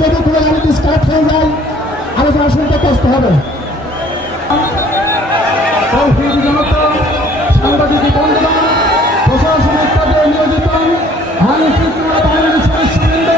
যদি কোনো গাড়িতে স্টার্ট হয়ে যায় আলোচনা শুনতে কষ্ট হবে। সাংবাদিক বন্ধুরা, প্রশাসনিক কাজে নিয়োজিত আইন শৃঙ্খলা বাহিনীর সদস্যবৃন্দ,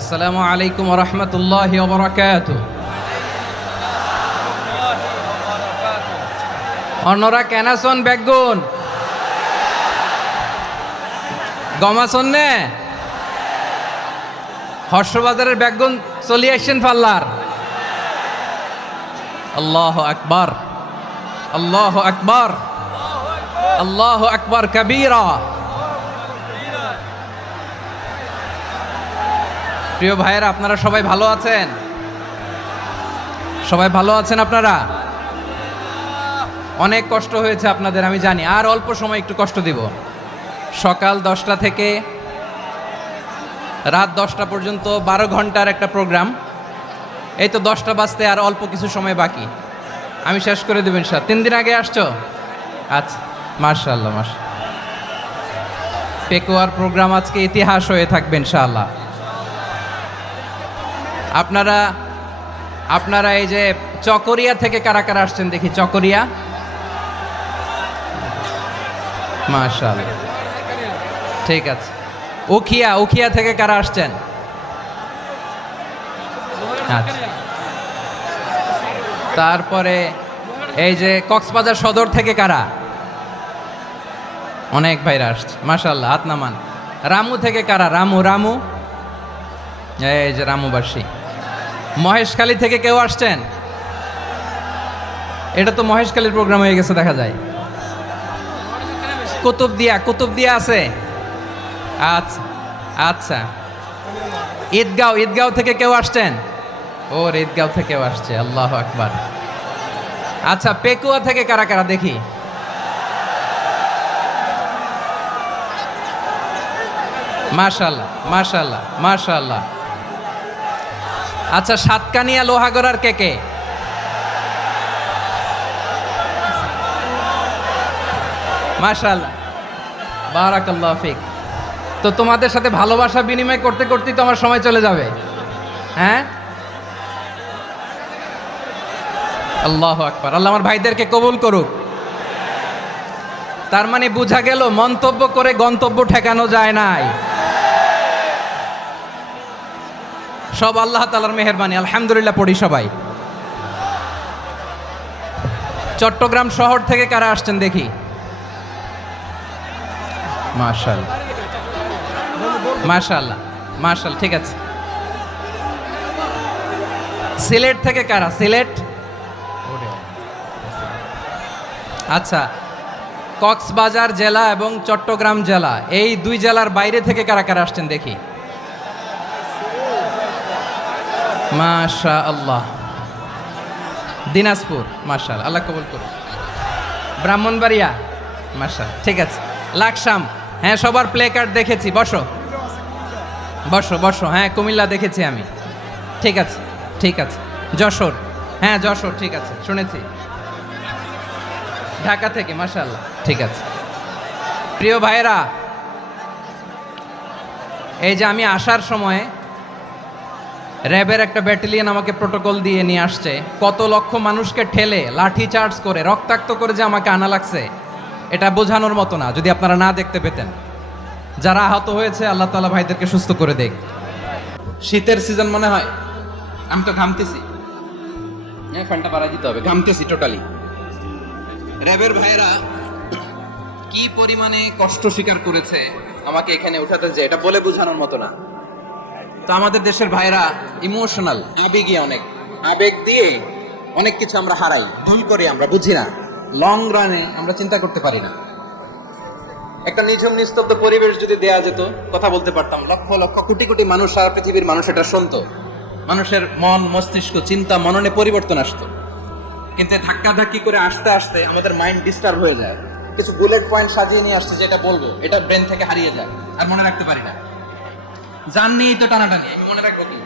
আসসালামু আলাইকুম ওয়া রাহমাতুল্লাহি ওয়া বারাকাতুহু। অন্যরা কেনাসন বেগুন গমাসন নে হর্ষবাজারের বেগুন চলে আসছেন পাল্লার। আল্লাহু আকবার, আল্লাহু আকবার, আল্লাহু আকবার কবীরা। প্রিয় ভাইয়েরা, আপনারা সবাই ভালো আছেন? সবাই ভালো আছেন? আপনারা অনেক কষ্ট হয়েছে আপনাদের, আমি জানি। আর অল্প সময় একটু কষ্ট দিব। সকাল 10টা থেকে রাত 10টা পর্যন্ত 12 ঘন্টার একটা প্রোগ্রাম। এই তো 10টা বাজতে আর অল্প কিছু সময় বাকি, আমি শেষ করে দেবেন। 3 দিন আগে আসছো? আচ্ছা, মাশাআল্লাহ মাশাআল্লাহ। পেকুয়ার প্রোগ্রাম আজকে ইতিহাস হয়ে থাকবে ইনশাআল্লাহ। আপনারা এই যে চকরিয়া থেকে কারা কারা আসছেন দেখি? চকরিয়া, মাশাআল্লাহ, ঠিক আছে। উখিয়া থেকে কারা আসছেন? আচ্ছা। তারপরে এই যে কক্সবাজার সদর থেকে কারা? অনেক ভাইরা আসছে, মাশাআল্লাহ, হাত নামান। রামু থেকে কারা? রামু, এই যে রামুবাসী। মহেশখালী থেকে কেউ আসছেন? এটা তো মহেশখালীর প্রোগ্রাম হয়ে গেছে দেখা যায়। কুতুবদিয়া আছে? আচ্ছা আচ্ছা। ঈদগাঁও থেকে কেউ আসছেন? ওর ঈদগাঁও থেকেও আসছে, আল্লাহু আকবার। আচ্ছা, পেকুয়া থেকে কারা কারা দেখি? মাশাআল্লাহ মাশাআল্লাহ মাশাআল্লাহ। আচ্ছা, সাতকানিয়া লোহাগড়ার কে? মাশাআল্লাহ, বারাকাল্লাহু ফিক। তো তোমাদের সাথে ভালোবাসা বিনিময় করতে করতেই তো আমার সময় চলে যাবে। হ্যাঁ, আল্লাহু আকবার। আল্লাহ আমার ভাইদেরকে কবুল করুক। তার মানে বোঝা গেল মন্তব্য করে গন্তব্য ঠেকানো যায় নাই। সব আল্লাহ তাআলার মেহেরবানি, আলহামদুলিল্লাহ পড়ি সবাই। চট্টগ্রাম শহর থেকে কারা আসছেন দেখি? মাশাআল্লাহ মাশাআল্লাহ মাশাআল্লাহ, ঠিক আছে। সিলেট থেকে কারা? সিলেট, আচ্ছা। কক্সবাজার জেলা এবং চট্টগ্রাম জেলা, এই 2 জেলার বাইরে থেকে কারা কারা আসছেন দেখি? মাশাআল্লাহ। দিনাজপুর, মাশাআল্লাহ, আল্লাহ কবুল করুন। ব্রাহ্মণবাড়িয়া, মাশাআল্লাহ, ঠিক আছে। লাকসাম, হ্যাঁ, সবার প্লে কার্ড দেখেছি। বসো বসো বসো। হ্যাঁ, কুমিল্লা দেখেছি আমি। ঠিক আছে, ঠিক আছে। যশোর, হ্যাঁ যশোর, ঠিক আছে, শুনেছি। ঢাকা থেকে, মাশাআল্লাহ, ঠিক আছে। প্রিয় ভাইরা, এই যে আমি আসার সময় র্যাবের একটা ব্যাটালিয়ন আমাকে প্রোটোকল দিয়ে নিয়ে আসছে, কত লক্ষ মানুষকে ঠেলে লাঠি চার্জ করে রক্তাক্ত করে যে আমাকে আনা লাগছে, এটা বোঝানোর মতো না যদি আপনারা না দেখতে পেতেন। যারা আহত হয়েছে আল্লাহ তাআলা ভাইদেরকে সুস্থ করে দেখ। শীতের সিজন মনে হয়, আমি তো ঘামতেছি, ফ্যানটা বাড়াই দিতে হবে, ঘামতেছি টোটালি। র্যাবের ভাইরা কি পরিমাণে কষ্ট স্বীকার করেছে আমাকে এখানে উঠাতে, যে এটা বলে বোঝানোর মতো না। তো আমাদের দেশের ভাইরা ইমোশনাল, আবেগী, অনেক আবেগ দিয়ে অনেক কিছু আমরা হারাই, ভুল করি, আমরা বুঝি না, লং রানে আমরা চিন্তা করতে পারি না। একটা নিঝুম নিস্তব্ধ পরিবেশ যদি দেয়া যেত, কথা বলতে পারতাম, লক্ষ লক্ষ কোটি কোটি মানুষ, সারা পৃথিবীর মানুষ এটা শুনতো, মানুষের মন মস্তিষ্ক চিন্তা মননে পরিবর্তন আসতো। কিন্তু ধাক্কাধাক্কি করে আসতে আসতে আমাদের মাইন্ড ডিস্টার্ব হয়ে যায়। কিছু বুলেট পয়েন্ট সাজিয়ে নিয়ে আসছে, যেটা বলবো এটা ব্রেন থেকে হারিয়ে যায়, আর মনে রাখতে পারি না। জান নিয়েই তো টানাটানি, আমি মনে রাখবো কি?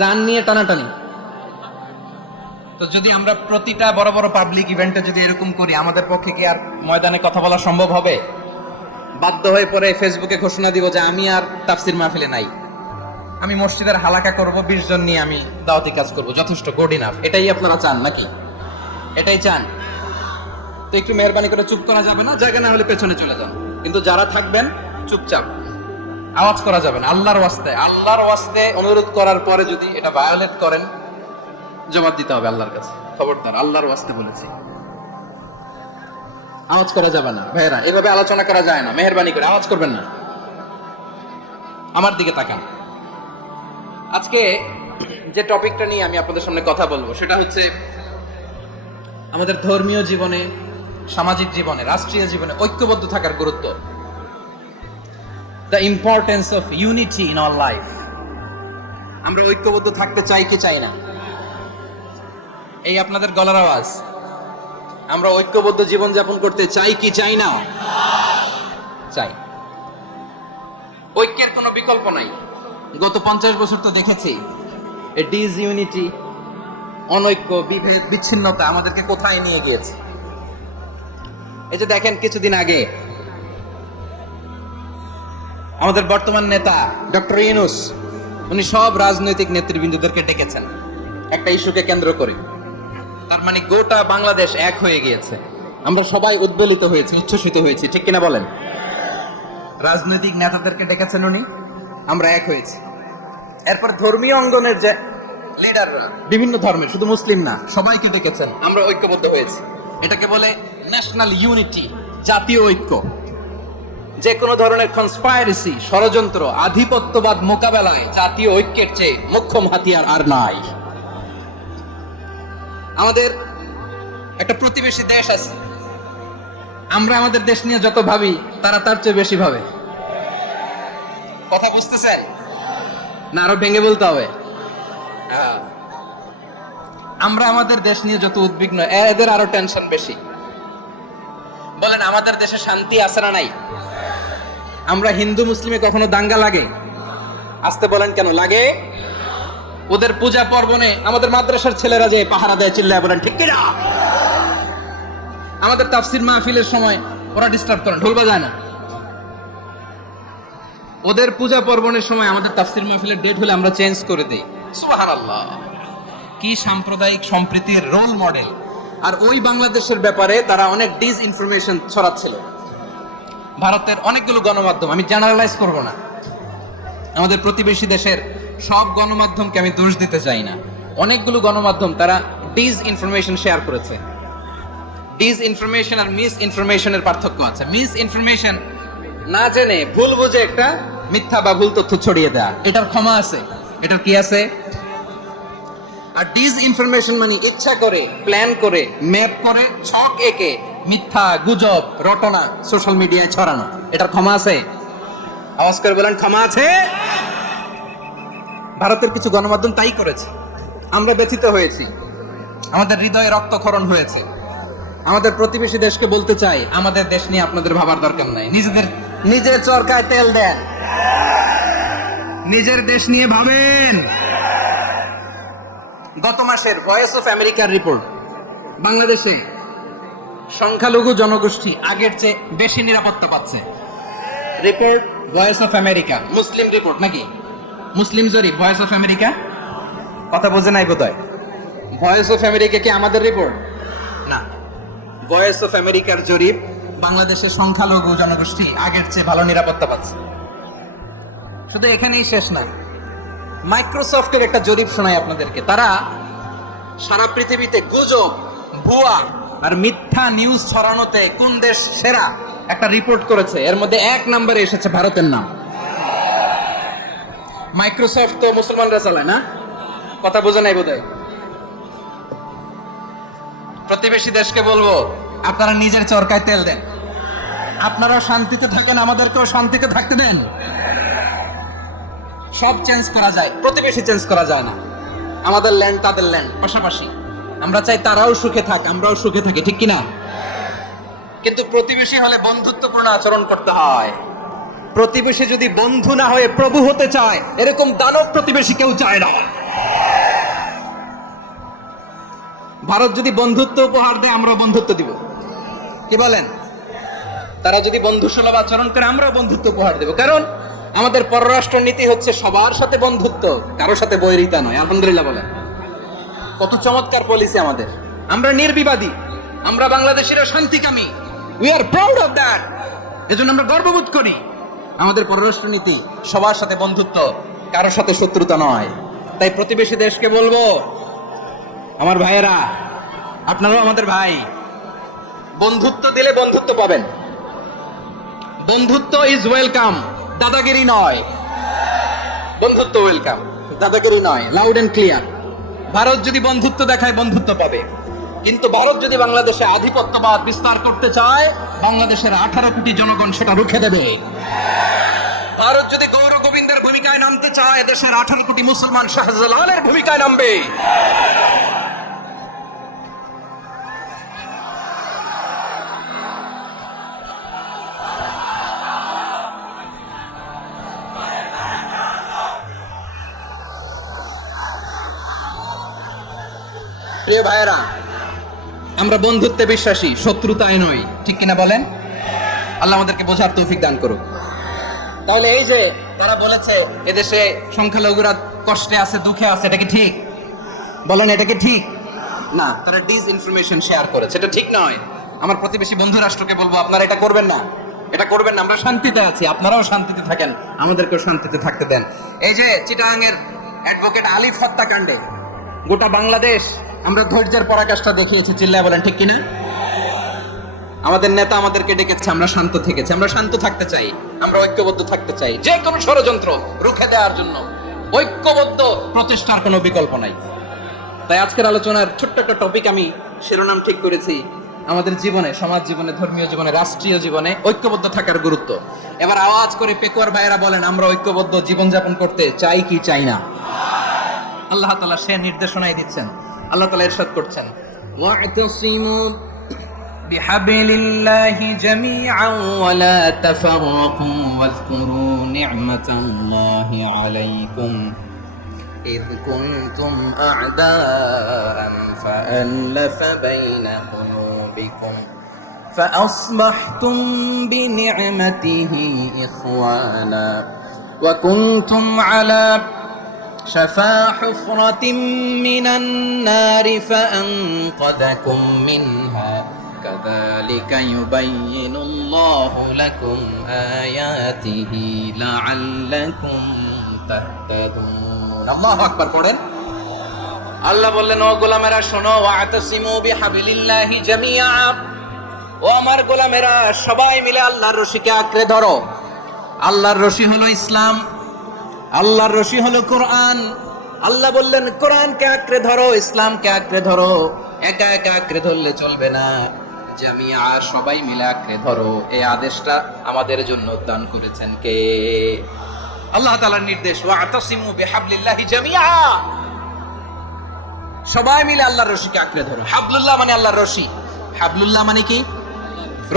জান নিয়ে টানাটানি। তো যদি আমরা প্রতিটা বড় বড় পাবলিক ইভেন্টে যদি এরকম করি, আমাদের পক্ষে কি আর ময়দানে কথা বলা সম্ভব হবে? বাধ্য হয়ে পরে ফেসবুকে ঘোষণা দিব যে আমি আর তাফসির মাহফিলে নাই, আমি মসজিদের হালাকা করব, 20 জন নিয়ে আমি দাওয়াতি কাজ করব, যথেষ্ট, গুড ইনাফ। এটাই আপনারা চান নাকি? এটাই চান? তো একটু মেহরবানি করে চুপ করা যাবে না? জায়গা না হলে পেছনে চলে যান, কিন্তু যারা থাকবেন চুপচাপ, আওয়াজ করা যাবে না। আল্লাহর ওয়াস্তে, আল্লাহর ওয়াস্তে অনুরোধ করার পরে যদি এটা ভায়োলেট করেন, জবাব দিতে হবে আল্লাহর কাছে। খবরদার, আল্লাহর ওয়াস্তে বলেছি, আওয়াজ করা যাবে না। ভাইরা, এভাবে আলোচনা করা যায় না, মেহরবানি করে আওয়াজ করবেন না। আমার দিকে তাকান। আজকে যে টপিকটা নিয়ে আমি আপনাদের সামনে কথা বলবো, সেটা হচ্ছে আমাদের ধর্মীয় জীবনে, সামাজিক জীবনে, রাষ্ট্রীয় জীবনে ঐক্যবদ্ধ থাকার গুরুত্ব। The importance of unity in our life. আমরা ঐক্যবদ্ধ থাকতে চাই কি চাই না? এই আপনাদের গলার আওয়াজ। আমরা ঐক্যবদ্ধ জীবন যাপন করতে চাই কি চাই না? চাই। ঐক্যের কোনো বিকল্প নাই। গত 50 বছর তো দেখেছি এই ডিসইউনিটি, অনৈক্য, বিভেদ, বিচ্ছিন্নতা আমাদেরকে কোথায় নিয়ে গিয়েছে। এই যে দেখেন, কিছুদিন আগে আমাদের বর্তমান নেতা ডক্টর ইউনূস, উনি সব রাজনৈতিক নেতৃবৃন্দদেরকে ডেকেছেন একটা ইস্যুকে কেন্দ্র করে। তার মানে গোটা বাংলাদেশ এক হয়ে গিয়েছে। আমরা সবাই উদ্বেলিত হয়েছি, উচ্ছ্বসিত হয়েছি, ঠিক কিনা বলেন? রাজনৈতিক নেতাদেরকে ডেকেছেন উনি, আমরা এক হয়েছি। এরপর ধর্মীয় অঙ্গনের যে লিডাররা, বিভিন্ন ধর্মের, শুধু মুসলিম না, সবাইকে ডেকেছেন, আমরা ঐক্যবদ্ধ হয়েছি। এটাকে বলে ন্যাশনাল ইউনিটি, জাতীয় ঐক্য। যে কোনো ধরনের কনস্পাইরেসি, ষড়যন্ত্র, আধিপত্যবাদ মোকাবেলায় জাতীয় ঐক্যের চেয়ে মোক্ষম হাতিয়ার আর নাই। আমাদের একটা প্রতিবেশী দেশ আছে, আমরা আমাদের দেশ নিয়ে যত ভাবি, তারা তার চেয়ে বেশি ভাবে। কথা বুঝতেছেন না? আরো ভেঙে বলতে হবে। আমরা আমাদের দেশ নিয়ে যত উদ্বিগ্ন, এদের আরো টেনশন বেশি। বলেন, আমাদের দেশে শান্তি আছে না নাই? আমরা হিন্দু মুসলিমে কখনো দাঙ্গা লাগে? আসতে বলেন, কেন লাগে? ওদের পূজা পার্বণে আমাদের মাদ্রাসার ছেলেরা যে পাহারা দেয়, চিল্লায় বলেন ঠিক কিনা? আমাদের তাফসির মাহফিলের সময় ওরা ডিস্টার্ব করেন, ঢোল বাজায় না। ওদের পূজা পার্বণের সময় আমাদের তাফসির মাহফিলের ডেট হলে আমরা চেঞ্জ করে দেই। সুবহানাল্লাহ, কি সাম্প্রদায়িক সম্প্রীতির রোল মডেল। আর ওই বাংলাদেশের ব্যাপারে তারা অনেক ডিসইনফরমেশন ছড়াচ্ছিল। ভারতের অনেকগুলো গণমাধ্যম, আমি জেনারেলাইজ করব না, আমাদের প্রতিবেশী দেশের সব গণমাধ্যমকে আমি দোষ দিতে চাই না, অনেকগুলো গণমাধ্যম তারা ডিসইনফরমেশন শেয়ার করেছে। ডিসইনফরমেশন আর মিস ইনফরমেশনের পার্থক্য আছে। মিস ইনফরমেশন না জেনে ভুল বুঝে একটা মিথ্যা বা ভুল তথ্য ছড়িয়ে দেয়া, এটার ক্ষমা আছে, এটার কি আছে? আর ডিসইনফরমেশন মানে ইচ্ছা করে, প্ল্যান করে, ম্যাপ করে, ছক এঁকে মিথ্যা, গুজব, রটনা সোশ্যাল মিডিয়ায় ছড়ানো, এটার ক্ষমা আছে? আওয়াজ করে বলেন, ক্ষমা আছে? ভারতের কিছু গণমাধ্যম তাই করেছে। আমরা ব্যথিত হয়েছি, আমাদের হৃদয়ে রক্তক্ষরণ হয়েছে। আমাদের প্রতিবেশী দেশকে বলতে চাই, আমাদের দেশ নিয়ে আপনাদের ভাবার দরকার নাই। নিজের চরকায় তেল দেন, নিজের দেশ নিয়ে ভাবেন। গত মাসের ভয়েস অফ আমেরিকার রিপোর্ট, বাংলাদেশে সংখ্যালঘু জনগোষ্ঠী আগের চেয়ে বেশি নিরাপত্তা পাচ্ছে। Report voice of America, Muslim report নাকি মুসলিম জরিপ, ভয়েস অফ আমেরিকা। কথা বোঝে নাই বোধহয়। ভয়েস অফ আমেরিকা কি আমাদের রিপোর্ট না? ভয়েস অফ আমেরিকার জরিপ, বাংলাদেশের সংখ্যালঘু জনগোষ্ঠী আগের চেয়ে ভালো নিরাপত্তা পাচ্ছে। শুধু এখানেই শেষ না, মাইক্রোসফটের একটা জরিপ শোনাই আপনাদেরকে। তারা সারা পৃথিবীতে গুজব, ভুয়া আর মিথ্যা নিউজ ছড়ানোতে কোন দেশ সেরা একটা রিপোর্ট করেছে। এর মধ্যে 1 নম্বরে এসেছে ভারতের নাম। মাইক্রোসফট তো মুসলমানরা চালায় না? কথা বোঝে নাই বোধহয়। প্রতিবেশী দেশকে বলবো, আপনারা নিজের চরকায় তেল দেন, আপনারাও শান্তিতে থাকেন, আমাদেরকেও শান্তিতে থাকতে দেন। সব চেঞ্জ করা যায়, প্রতিবেশী চেঞ্জ করা যায় না। আমাদের ল্যান্ড তাদের ল্যান্ড, পাশাপাশি। আমরা চাই তারাও সুখে থাক, আমরাও সুখে থাকি, ঠিক কিনা? কিন্তু প্রতিবেশী হলে বন্ধুত্বপূর্ণ আচরণ করতে হয়। প্রতিবেশী যদি বন্ধু না হয়ে প্রভু হতে চায়, এরকম দানব প্রতিবেশী কেউ চায় না। ভারত যদি বন্ধুত্ব উপহার দেয়, আমরাও বন্ধুত্ব দিব, কি বলেন? তারা যদি বন্ধুসুলভ আচরণ করে, আমরাও বন্ধুত্ব উপহার দেব। কারণ আমাদের পররাষ্ট্র নীতি হচ্ছে সবার সাথে বন্ধুত্ব, কারোর সাথে বৈরিতা নয়। আলহামদুলিল্লাহ বলেন, কত চমৎকার পলিসি আমাদের। আমরা নির্বিবাদী, আমরা বাংলাদেশিরা শান্তিকামী। We are proud of that. এজন্য আমরা গর্ববোধ করি। আমাদের পররাষ্ট্র নীতি সবার সাথে বন্ধুত্ব, কারোর সাথে শত্রুতা নয়। তাই প্রতিবেশী দেশকে বলবো, আমার ভাইয়েরা, আপনারাও আমাদের ভাই। বন্ধুত্ব দিলে বন্ধুত্ব পাবেন। বন্ধুত্ব ইজ ওয়েলকাম, দাদাগিরি নয়। বন্ধুত্ব ওয়েলকাম, দাদাগিরি নয়। Loud and clear. ভারত যদি বন্ধুত্ব দেখায়, বন্ধুত্ব পাবে। কিন্তু ভারত যদি বাংলাদেশে আধিপত্যবাদ বিস্তার করতে চায়, বাংলাদেশের 18 কোটি জনগণ সেটা রুখে দেবে। ভারত যদি গৌর গোবিন্দের ভূমিকায় নামতে চায়, দেশের 18 কোটি মুসলমান শাহজালালের ভূমিকায় নামবে। প্রিয় ভাইয়েরা, আমরা বন্ধুত্বে বিশ্বাসী, শত্রুতায় নয়, ঠিক কিনা বলেন? আল্লাহ আমাদেরকে বোঝার তৌফিক দান করুক। তাহলে এই যে তারা বলেছে এদেশে সংখ্যালঘুরা কষ্টে আছে, দুঃখে আছে, এটা কি ঠিক? বলেন, এটা কি ঠিক? না, তারা ডিসইনফরমেশন শেয়ার করেছে, এটা ঠিক নয়। আমার প্রতিবেশী বন্ধু রাষ্ট্রকে বলবো, আপনারা এটা করবেন না, এটা করবেন না। আমরা শান্তিতে আছি, আপনারাও শান্তিতে থাকেন, আমাদেরকেও শান্তিতে থাকতে দেন। এই যে চিটাগাংয়ের অ্যাডভোকেট আলিফ হত্যাকাণ্ডে গোটা বাংলাদেশ আমরা ধৈর্যের পরাকাষ্ঠা দেখিয়েছি, চিল্লায় বলেন, ঠিক কিনা? আমাদের নেতা আমাদেরকে ডেকেছে, আমরা শান্ত থেকেছি। আমরা শান্ত থাকতে চাই, আমরা ঐক্যবদ্ধ থাকতে চাই। যে কোনো ষড়যন্ত্র রুখে দেওয়ার জন্য ঐক্যবদ্ধ প্রচেষ্টার কোনো বিকল্প নাই। তাই আজকের আলোচনার ছোট্ট একটা টপিক আমি শিরোনাম ঠিক করেছি, আমাদের জীবনে, সমাজ জীবনে, ধর্মীয় জীবনে, রাষ্ট্রীয় জীবনে ঐক্যবদ্ধ থাকার গুরুত্ব। এবার আওয়াজ করে পেকুয়ার ভাইয়েরা বলেন, আমরা ঐক্যবদ্ধ জীবনযাপন করতে চাই কি চাই না? আল্লাহ তাআলা সে নির্দেশনাই দিচ্ছেন। আল্লাহ তাআলা ইরশাদ করছেন, ওয়া'তাসিমু বিহাবলিল্লাহি জামিআন ওয়া লা তাফাররাকু ওয়াযকুরু নি'মাতাল্লাহি আলাইকুম إذ كنتم أعداء فألف بين قلوبكم فأصبحتم بنعمته إخوانا وكنتم على شفا حفرة من النار فأنقذكم منها كذلك يبين الله لكم آياته لعلكم تهتدون আল্লাহু আকবার পড়েন। আল্লাহ বললেন, ও গোলামেরা শোনো, ওয়া'তাসিমু বিহাবলিল্লাহি জামিআ, ও আমার গোলামেরা সবাই মিলে আল্লাহর রশিকে আঁকড়ে ধরো। আল্লাহর রশি হলো ইসলাম, আল্লাহর রশি হলো কোরআন। আল্লাহ বললেন, কোরআনকে আঁকড়ে ধরো, ইসলামকে আঁকড়ে ধরো। একা একা আঁকড়ে ধরলে চলবে না, জামিআ, সবাই মিলে আঁকড়ে ধরো। এই আদেশটা আমাদের জন্য দান করেছেন কে? আল্লাহ তাআলার নির্দেশ, ওয়া'তাসিমু বিহাবলিল্লাহি জামিআ, সবাই মিলে আল্লাহর রশিকে আঁকড়ে ধরো। হাবলুল্লাহ মানে আল্লাহর রশি, হাবলুল্লাহ মানে কি?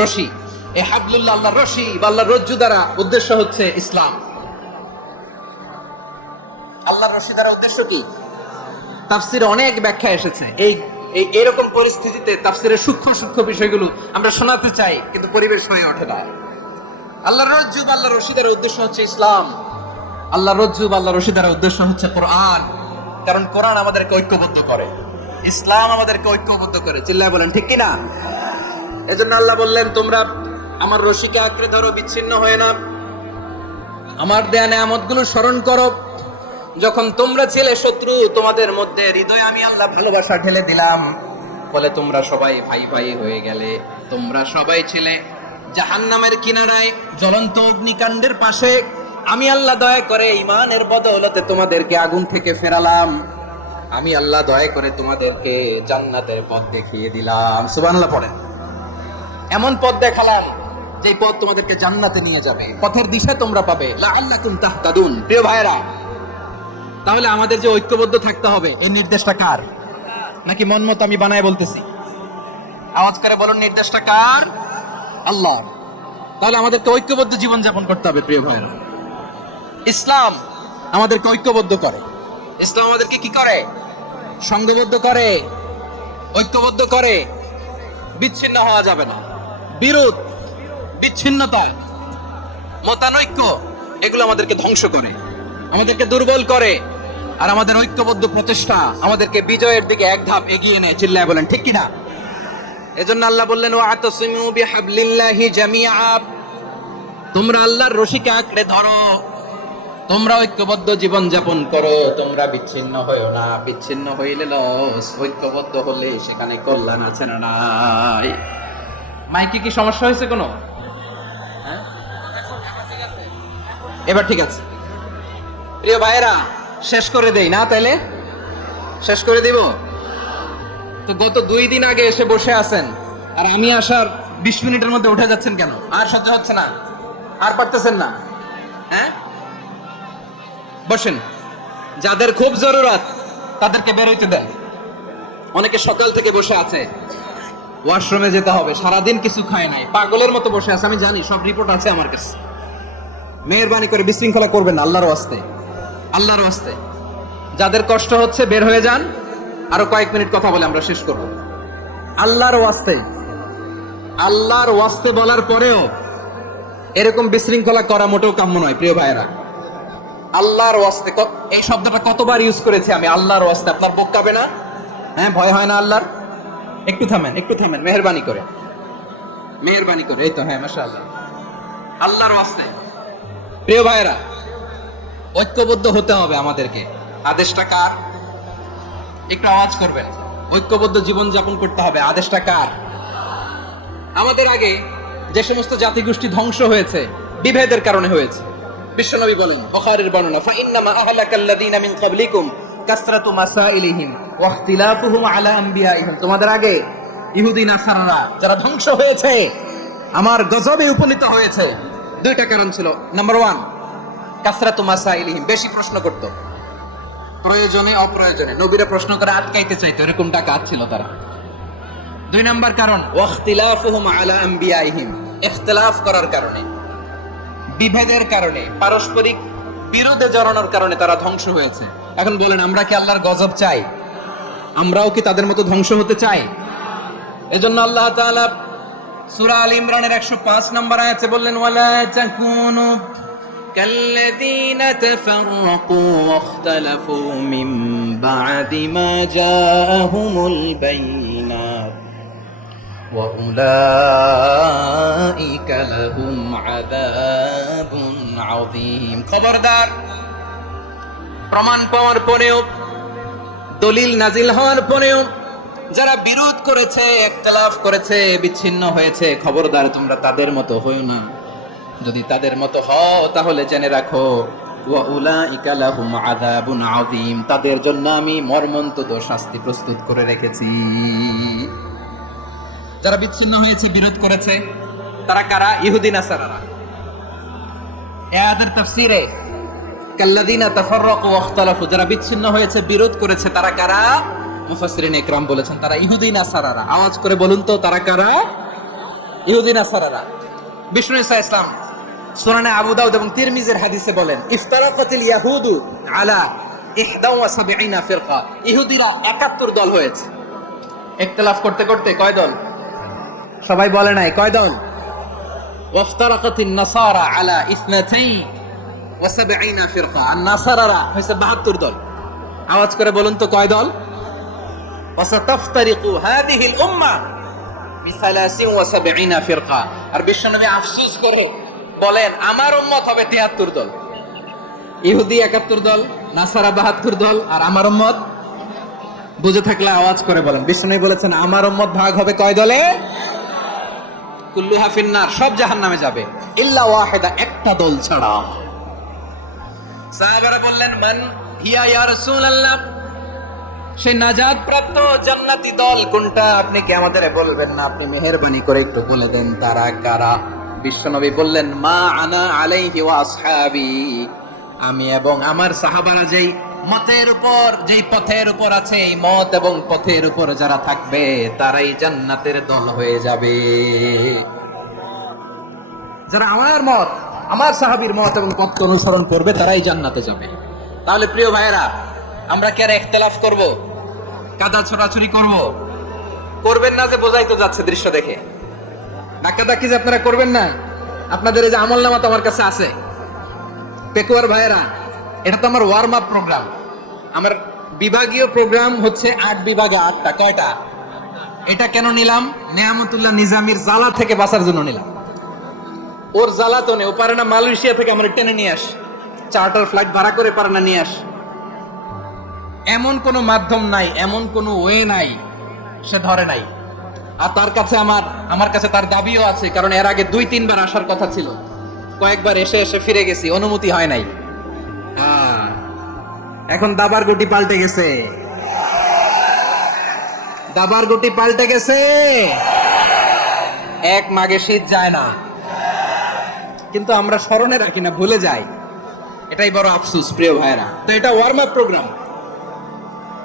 রশি। এই হাবলুল্লাহ আল্লাহর রশি বা আল্লাহর রজ্জু দ্বারা উদ্দেশ্য হচ্ছে ইসলাম। আল্লাহর রশি দ্বারা উদ্দেশ্য কি? তাফসিরে অনেক ব্যাখ্যা এসেছে। এরকম পরিস্থিতিতে তাফসিরের সূক্ষ্ম সূক্ষ্ম বিষয়গুলো আমরা শোনাতে চাই, কিন্তু পরিবেশ হয়ে ওঠে না। আল্লাহর রজ্জু বা আল্লাহর রশি দ্বারা উদ্দেশ্য হচ্ছে ইসলাম। আল্লাহর রজ্জু বা আল্লাহর রশি দ্বারা উদ্দেশ্য হচ্ছে কোরআন, কারণ কোরআন আমাদেরকে ঐক্যবদ্ধ করে, ইসলাম আমাদেরকে ঐক্যবদ্ধ করে। চিল্লায় বলেন ঠিক কিনা? এজন্য আল্লাহ বললেন, তোমরা আমার রশিকে আঁকড়ে ধরো, বিচ্ছিন্ন হয়ে না, আমার দেয়া নেয়ামতগুলো স্মরণ করো। যখন তোমরা ছিলে শত্রু, তোমাদের মধ্যে হৃদয়ে আমি আল্লাহ ভালোবাসা ঢেলে দিলাম, ফলে তোমরা সবাই ভাই ভাই হয়ে গেলে। তোমরা সবাই ছিলে জাহান্নামের কিনারায়, জ্বলন্ত অগ্নিকাণ্ডের পাশে। আমি আল্লাহ দয়া করে ঈমানের বদৌলতে তোমাদেরকে আগুন থেকে ফেরালাম। আমি আল্লাহ দয়া করে তোমাদেরকে জান্নাতের পথ দেখিয়ে দিলাম। সুবহানাল্লাহ পড়েন। এমন পথ দেখালাম যে পথ তোমাদেরকে জান্নাতে নিয়ে যাবে, পথের দিশা তোমরা পাবে। লাআল্লাকুম তাহতাদুন। প্রিয় ভাইরা, তাহলে আমাদের যে ঐক্যবদ্ধ থাকতে হবে, এই নির্দেশটা কার? নাকি মন মতো আমি বানায় বলতেছি? আওয়াজ করে বলুন, নির্দেশটা কার? আল্লাহর। তাহলে আমাদেরকে ঐক্যবদ্ধ জীবন যাপন করতে হবে। প্রিয় ভাইরা, ইসলাম আমাদেরকে ঐক্যবদ্ধ করে। ইসলাম আমাদেরকে কি করে? সংঘবদ্ধ করে, ঐক্যবদ্ধ করে। বিচ্ছিন্ন হওয়া যাবে না। বিরোধ, বিচ্ছিন্নতা, মতানৈক্য, এগুলো আমাদেরকে ধ্বংস করে, আমাদেরকে দুর্বল করে। আর আমাদের ঐক্যবদ্ধ প্রচেষ্টা আমাদেরকে বিজয়ের দিকে এক ধাপ এগিয়ে নেয়। চিল্লায় বলেন ঠিক কিনা? এজন্য আল্লাহ বললেন, ওয়াতাসিমু বিহাবলিল্লাহি জামিআ। তোমরা আল্লাহর রশিকে আঁকড়ে ধরো, তোমরা ঐক্যবদ্ধ জীবন যাপন করো, তোমরা বিচ্ছিন্ন হইও না। বিচ্ছিন্ন হইলে লস, ঐক্যবদ্ধ হলে সেখানে কল্যাণ আছে না নাই? মাইকে কি সমস্যা হয়েছে কোনো? এবার ঠিক আছে। প্রিয় ভাইয়েরা, শেষ করে দেই না? তাইলে শেষ করে দিব তো। গত 2 দিন আগে এসে বসে আছেন, আর আমি আসার 20 মিনিটের মধ্যে উঠে যাচ্ছেন কেন? আর সহ্য হচ্ছে না? আর পারতেছেন না? হ্যাঁ, বসেন। যাদের খুব জরুরত তাদেরকে বের হইতে দেন। অনেকে সকাল থেকে বসে আছে, ওয়াশরুমে যেতে হবে, সারাদিন কিছু খায় নাই, পাগলের মতো বসে আছে। আমি জানি, সব রিপোর্ট আছে আমার কাছে। মেহেরবানি করে বিশৃঙ্খলা করবেন না, আল্লাহর ওয়াস্তে, আল্লাহর ওয়াস্তে। যাদের কষ্ট হচ্ছে বের হয়ে যান। আরো কয়েক মিনিট কথা বলে আমরা শেষ করব। আল্লাহর ওয়াস্তে, আল্লাহর ওয়াস্তে বলার পরেও এরকম বিশৃঙ্খলা করা মোটেও কাম্য নয়। প্রিয় ভাইয়েরা, আল্লাহর ওয়াস্তে, এই শব্দটা কতবার ইউজ করেছি আমি? আল্লাহর ওয়াস্তে। আপনার বুক কাঁপে না? হ্যাঁ, ভয় হয় না আল্লাহর? একটু থামেন, একটু থামেন, মেহেরবানি করে, মেহেরবানি করে। এই তো, হ্যাঁ, মাশাআল্লাহ। আল্লাহর ওয়াস্তে। প্রিয় ভাইয়েরা, ঐক্যবদ্ধ হতে হবে আমাদেরকে। আদেশটা কার? একটু আওয়াজ করবেন। ঐক্যবদ্ধ জীবন যাপন করতে হবে। আদেশটা কার? আমাদের আগে যে সমস্ত জাতিগোষ্ঠী ধ্বংস হয়েছে, বিভেদের কারণে হয়েছে। বিশ্বনবী বলেন, বুখারীর বর্ণনা, ফাইন্নামা আহলাকাল্লাযীনা মিন ক্বাবলিকুম কাসরাতু মাসাইলিহিম ওয়া ইখতিলাফুহুম আলা আনবিয়াইহিম। তোমাদের আগে ইহুদি নাসারারা যারা ধ্বংস হয়েছে, আমার গজবে উপনীত হয়েছে, 2টা কারণ ছিল। নাম্বার 1, কাসরাতু মাসাইলিহিম, বেশি প্রশ্ন করত, প্রয়োজনে অপ্রয়োজনে নবীরা প্রশ্ন করে আটকাইতে চাইতো, এরকম ডাকাত ছিল তারা। 2 নাম্বার কারণ, ওয়া ইখতিলাফুহুম আলা আনবিয়াইহিম, ইখতিলাফ করার কারণে, বিভেদের কারণে, পারস্পরিক বিরোধে জড়ানোর কারণে তারা ধ্বংস হয়েছে। এখন বলেন, আমরা কি আল্লাহর গজব চাই? আমরাও কি তাদের মতো ধ্বংস হতে চাই? এজন্য আল্লাহ তাআলা সূরা আল ইমরানের 105 নম্বর আয়াতে বললেন, ওয়ালা তাকুনু কাল্লাযীনা তাফাররাকু ওয়াখতালাফু মিন বা'দি মা জাআহুমুল বাইয়িনাত ওয়া উলাইকা লাহুম আযাবুন আযীম। খবরদার, প্রমাণ পাওয়ার পরেও, দলিল নাজিল হওয়ার পরেও যারা বিরোধ করেছে, ইখতিলাফ করেছে, বিচ্ছিন্ন হয়েছে, খবরদার তোমরা তাদের মতো হইও না। যদি তাদের মতো হও তাহলে জেনে রাখো, ওয়া উলাইকা লাহুম আযাবুন আযীম, তাদের জন্য আমি মর্মন্তুদ শাস্তি প্রস্তুত করে রেখেছি। যারা বিচ্ছিন্ন হয়েছে, বিরোধ করেছে, তারা কারা? ইহুদি নাসারারা। এই আয়াতের তাফসীরে কাল্লাযীনা তাফাররাকু ওয়া ইখতালাফু, যারা বিচ্ছিন্ন হয়েছে, বিরোধ করেছে, তারা কারা? মুফাসসিরিন ইকরাম বলেছেন তারা ইহুদি নাসারারা। আওয়াজ করে বলুন তো তারা কারা? ইহুদি নাসারারা। বিষ্ণু ঈসা ইসলাম সুনানে আবু দাউদ এবং তিরমিজির হাদিসে বলেন ইফতারাকাতিল ইয়াহুদু আলা 71 ফিরকা। ইহুদিরা 71 দল হয়েছে। ইখতিলাফ করতে করতে কয় দল? সবাই বলে নাই কয় দল? ওয়াফতারাকাতিন নাসারা আলা 72 ফিরকা। আর নাসারারা হয়েছে 72 দল। আওয়াজ করে বলুন তো কয় দল? ওয়াসাতাফতারিকু হাদিহিল উম্মাহ বি 73 ফিরকা। আর বিশ্বনবী আফসোস করে বলেন আমার উম্মত হবে 73 দল। ইহুদি 71 দল, নাসারা 72 দল, আর আমার উম্মত বুঝে থাকলে আওয়াজ করে বলেন। বিশ্বনবী বলেছেন আমার উম্মত ভাগ হবে কয় দলে? কুল্লুহা ফিন্নার, সব জাহান্নামে যাবে ইল্লা ওয়াহিদা, একটা দল ছাড়া। সাহাবারা বললেন মান হিয়া ইয়া রাসূলুল্লাহ, সেই নাজাত প্রাপ্ত জান্নাতি দল কোনটা? আপনি কি আমাদের বলবেন না? আপনি মেহেরবানি করে একটু বলে দেন তারা কারা? বিশ্বনবী বললেন মা আনা আলাইহি ওয়া আসহাবি, আমি এবং আমার সাহাবারা যেই মতের উপর, যেই পথের উপর আছে, এই মত এবং পথের উপর যারা থাকবে তারাই জান্নাতের দল হয়ে যাবে। যারা আমার মত, আমার সাহাবীর মত এবং পথ অনুসরণ করবে তারাই জান্নাতে যাবে। তাহলে প্রিয় ভাইয়েরা, আমরা কি আর ইখতিলাফ করব? কাদা ছোড়াছুরি করব? করবেন না যে বোঝাই তো যাচ্ছে দৃশ্য দেখে। ধাক্কাধাক্কি যে আপনারা করবেন না। আপনাদের এই যে আমলনামা তো আমার কাছে আছে। পেকুয়ার ভাইয়েরা, এটা তো আমার ওয়ার্ম আপ প্রোগ্রাম। আমার বিভাগীয় প্রোগ্রাম হচ্ছে 8 বিভাগে 8টা। কয়টা? এটা কেন নিলাম? নেয়ামতুল্লাহ নিজামীর জ্বালা থেকে বাঁচার জন্য নিলাম। ওর জ্বালা তো নেই, ও পারে না মালয়েশিয়া থেকে আমার টেনে নিয়ে আস, চার্টার ফ্লাইট ভাড়া করে পারে না নিয়ে আস। এমন কোনো মাধ্যম নাই, এমন কোনো ওয়ে নাই সে ধরে নাই। আর তার কাছে আমার কাছে তার দাবিও আছে, কারণ এর আগে 2-3 বার আসার কথা ছিল। কয়েকবার এসে ফিরে গেছি, অনুমতি হয় নাই। এখন দাবার গুটি পাল্টে গেছে, দাবার গুটি পাল্টে গেছে। এক মাগে শীত যায় না, কিন্তু আমরা স্মরণে রাখি না, ভুলে যাই। এটাই বড় আফসোস প্রিয় ভাইরা। তো এটা ওয়ার্ম আপ প্রোগ্রাম,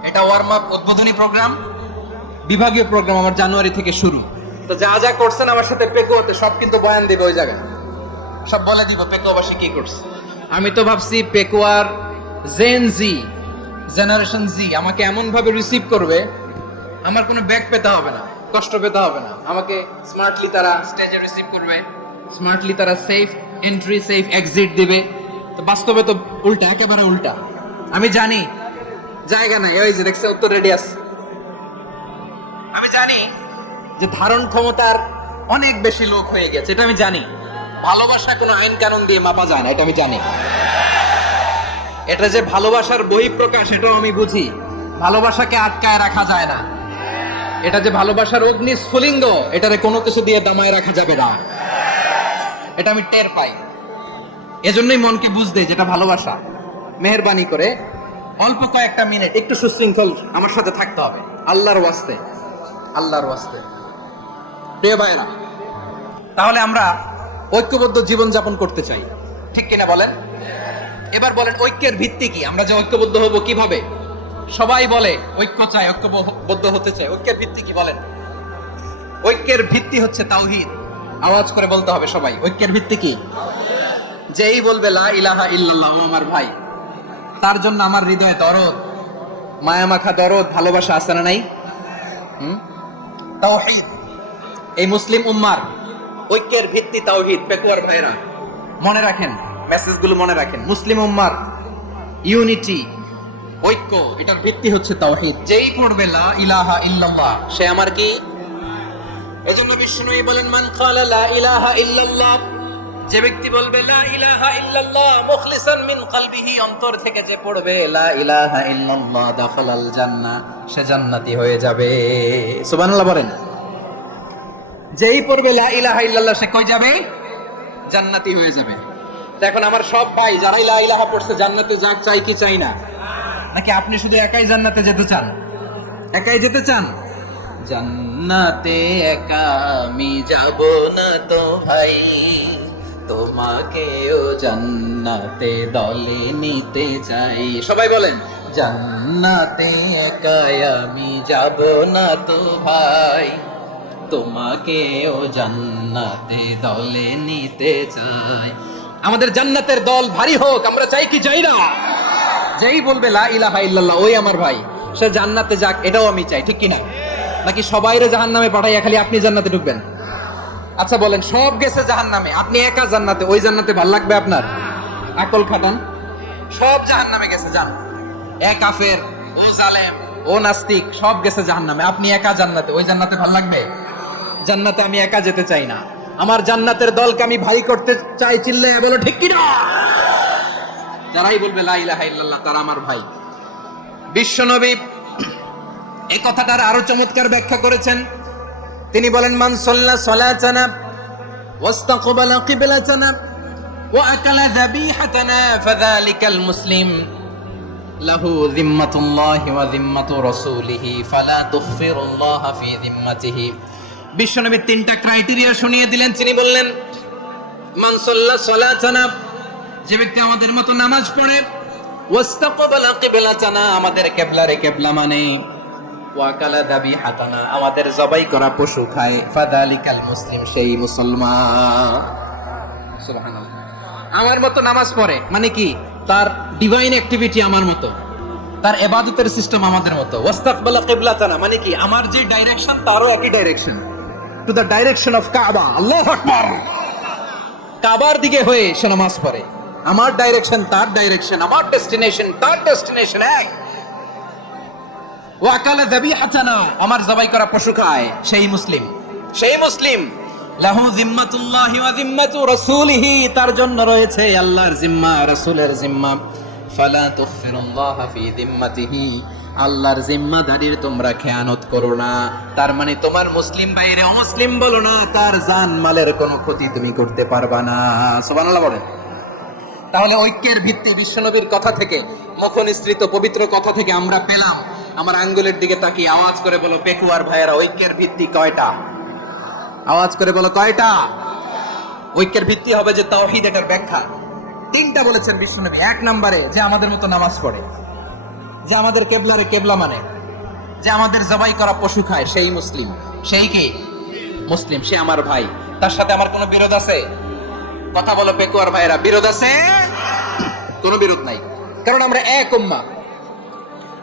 এটা ওয়ার্ম আপ উদ্বোধনী প্রোগ্রাম, বিভাগীয় প্রোগ্রাম আমার জানুয়ারি থেকে শুরু। তো যা যা করছেন আমার সাথে পেকুয়াতে সব কিন্তু বয়ান দিবে ওই জায়গায়, সব বলে দিব পেকুয়াবাসী কি করছে। আমি তো ভাবছি পেকুয়ার জেনারেশন জি আমাকে এমন ভাবে রিসিভ করবে, আমার কোনো ব্যাক পেতে হবে না, কষ্ট পেতে হবে না। আমাকে স্মার্টলি তারা স্টেজে রিসিভ করবে, স্মার্টলি তারা সেফ এন্ট্রি সেফ এক্সিট দিবে। তো বাস্তবে তো উল্টা, একেবারে উল্টা। আমি জানি জায়গা নাই, ওই যে দেখছে উত্তর রেডি আছে। আমি জানি যে ধারণ ক্ষমতার অনেক বেশি লোক হয়ে গেছে, এটা আমি জানি। ভালোবাসা কোনো আইন কানুন দিয়ে মাপা যায় না, এটা আমি জানি। এটা যে ভালোবাসার বহিঃপ্রকাশ, এটাও আমি বুঝি। ভালোবাসাকে আটকায় রাখা যায় না। এটা যে ভালোবাসার অগ্নি স্ফুলিঙ্গ, এটারে কোনো কিছু দিয়ে দমায় রাখা যাবে না, এটা আমি টের পাই। এজন্যই মনকে বুঝতে যেটা ভালোবাসা। মেহেরবানি করে অল্প কয়েকটা মিনিট একটু সুশৃঙ্খল আমার সাথে থাকতে হবে, আল্লাহর ওয়াস্তে, আল্লাহর ওয়াস্তে। প্রিয় ভাইরা, তাহলে আমরা ঐক্যবদ্ধ জীবন যাপন করতে চাই, ঠিক কিনা বলেন? এবার বলেন ঐক্যের ভিত্তি কি? আমরা যে ঐক্যবদ্ধ হব কিভাবে? সবাই বলে ঐক্য চাই, ঐক্যবদ্ধ হতে চাই। ঐক্যের ভিত্তি কি বলেন? ঐক্যের ভিত্তি হচ্ছে তাওহীদ। আওয়াজ করে বলতে হবে সবাই, ঐক্যের ভিত্তি কি? যেই বলবে লা ইলাহা ইল্লাল্লাহ, আমার ভাই, তার জন্য আমার হৃদয়ে দরদ, মায়া মাখা দরদ, ভালোবাসা আছে না নাই? তাওহীদ। এই মুসলিম উম্মার ঐক্যের ভিত্তি তাওহীদ। পেকুয়ার ভাইরা মনে রাখেন, মেসেজগুলো মনে রাখেন। মুসলিম উম্মার ইউনিটি, ঐক্য, এটার ভিত্তি হচ্ছে তাওহীদ। যেই পড়বে লা ইলাহা ইল্লাল্লাহ, সে আমার কি? এজন্য বিষ্ণুই বলেন মান ক্বালা লা ইলাহা ইল্লাল্লাহ, যে ব্যক্তি বলবে লা ইলাহা ইল্লাল্লাহ মুখলিসান মিন কলবিহি, অন্তর থেকে যে পড়বে লা ইলাহা ইল্লাল্লাহ, দাখালাল জান্নাহ, সে জান্নাতি হয়ে যাবে। সুবহানাল্লাহ বলেন। যেই পড়বে লা ইলাহা ইল্লাল্লাহ, সে কই যাবে? জান্নাতি হয়ে যাবে। এখন আমার সব ভাই যারা লা ইলাহা পড়ছে জান্নাতে যাক, চাই কি চাই না? নাকি আপনি শুধু একাই জান্নাতে যেতে চান? একাই যেতে চান? জান্নাতে একা আমি যাব না তো ভাই, তোমাকেও জান্নাতে দলে নিতে চাই। সবাই বলেন জান্নাতে একাই আমি যাব না তো ভাই, তোমাকেও জান্নাতে দলে নিতে চাই। আমাদের জান্নাতের দল ভারী হোক, আমরা চাই কি চাই না? যেই বলবে লা ইলাহা ইল্লাল্লাহ ওই আমার ভাই, সে জান্নাতে যাক, এটাও আমি চাই, ঠিক কিনা? নাকি সবাইরে জাহান্নামে পাঠাইয়া খালি আপনি জান্নাতে ঢুকবেন? আচ্ছা বলেন, সব গেছে জাহান্নামে, আপনি একা জান্নাতে, ওই জান্নাতে ভাল লাগবে আপনার? আকল খাটান। সব জাহান্নামে গেছে, যান। এ কাফের, ও জালেম, ও নাস্তিক, সব গেছে জাহান্নামে, আপনি একা জান্নাতে, ওই জান্নাতে ভাল লাগবে? জান্নাতে আমি একা যেতে চাই না, আমার জান্নাতের দলকে আমি ভাই করতে চাই। চিল্লাইয়া বলো ঠিক কি না? যারাই বলবে লা ইলাহা ইল্লাল্লাহ তারা আমার ভাই। বিশ্বনবী এই কথাটার আরো চমৎকার ব্যাখ্যা করেছেন। তিনি বলেন, মান সাল্লা সালাতানা ওয়াস্তাকবালা কিবলাতানা ওয়া আকালা যাবিহাতানা ফাযালিকাল মুসলিম লাহু যিম্মাতুল্লাহি ওয়া যিম্মাতু রাসূলিহি ফালা তুগফিরুল্লাহ ফি যিম্মাতিহি। বিশ্বনবী তিনটা ক্রাইটেরিয়া শুনিয়ে দিলেন। তিনি বললেন, মান সাল্লা সালাতানা, যে ব্যক্তি আমাদের মতো নামাজ পড়ে, ওয়াস্তাকবালা কিবলাতানা, আমাদের কিবলারে কিবলা মানে, ওয়াকালা যাবিহাতানা, আমাদের জবাই করা পশু খায়, ফাযালিকাল মুসলিম, সেই মুসলমান। সুবহানাল্লাহ। আমার মতো নামাজ পড়ে মানে কি? তার ডিভাইন অ্যাক্টিভিটি আমার মতো, তার ইবাদতের সিস্টেম আমাদের মতো। ওয়াস্তাকবালা কিবলাতানা মানে কি? আমার যে ডাইরেকশন তারও একই direction, to the direction of কাবা। আল্লাহু আকবার। কাবার দিকে হয়ে সে নামাজ পড়ে। আমার ডাইরেকশন তার ডাইরেকশন, আমার ডেস্টিনেশন তার ডেস্টিনেশন এক। ওয়াকালা যাবিহাতানা, আমার জবাই করা পশু খায়, সেই মুসলিম, সেই মুসলিম। লাহু যিম্মাতুল্লাহি ওয়া যিম্মাতু রাসূলিহি, তার জন্য রয়েছে আল্লাহর জিম্মা, রাসূলের জিম্মা। ফালা তুগফিরুল্লাহ ফি যিম্মাতিহি, আল্লাহর জিম্মাদারির তোমরা খেয়ানত করো না। তার মানে তোমার মুসলিম ভাইরে অমুসলিম বলো না, তার জান মালের কোনো ক্ষতি তুমি করতে পারবা না। সুবহানাল্লাহ বলেন। তাহলে ঐক্যের ভিত্তি বিশ্বনবীর কথা থেকে, মুখ নিঃসৃত পবিত্র কথা থেকে আমরা পেলাম। আমার আঙ্গুলের দিকে তাকিয়ে আওয়াজ করে বলো পেকুয়ার ভাইয়েরা, ঐক্যের ভিত্তি কয়টা? আওয়াজ করে বলো কয়টা? ঐক্যের ভিত্তি হবে যে তাওহীদ, এটার ব্যাখ্যা তিনটা বলেছেন বিশ্বনবী। এক নম্বরে, যে আমাদের মতো নামাজ পড়ে, যে আমাদের কেবলারে কেবলা মানে, যে আমাদের জবাই করা পশু খায়, সেই মুসলিম। সেই কি? মুসলিম, সে আমার ভাই। তার সাথে আমার কোনো বিরোধ আছে? কথা বলো পেকুয়ার ভাইয়েরা, বিরোধ আছে? কোনো বিরোধ নাই, কারণ আমরা এক উম্মাহ,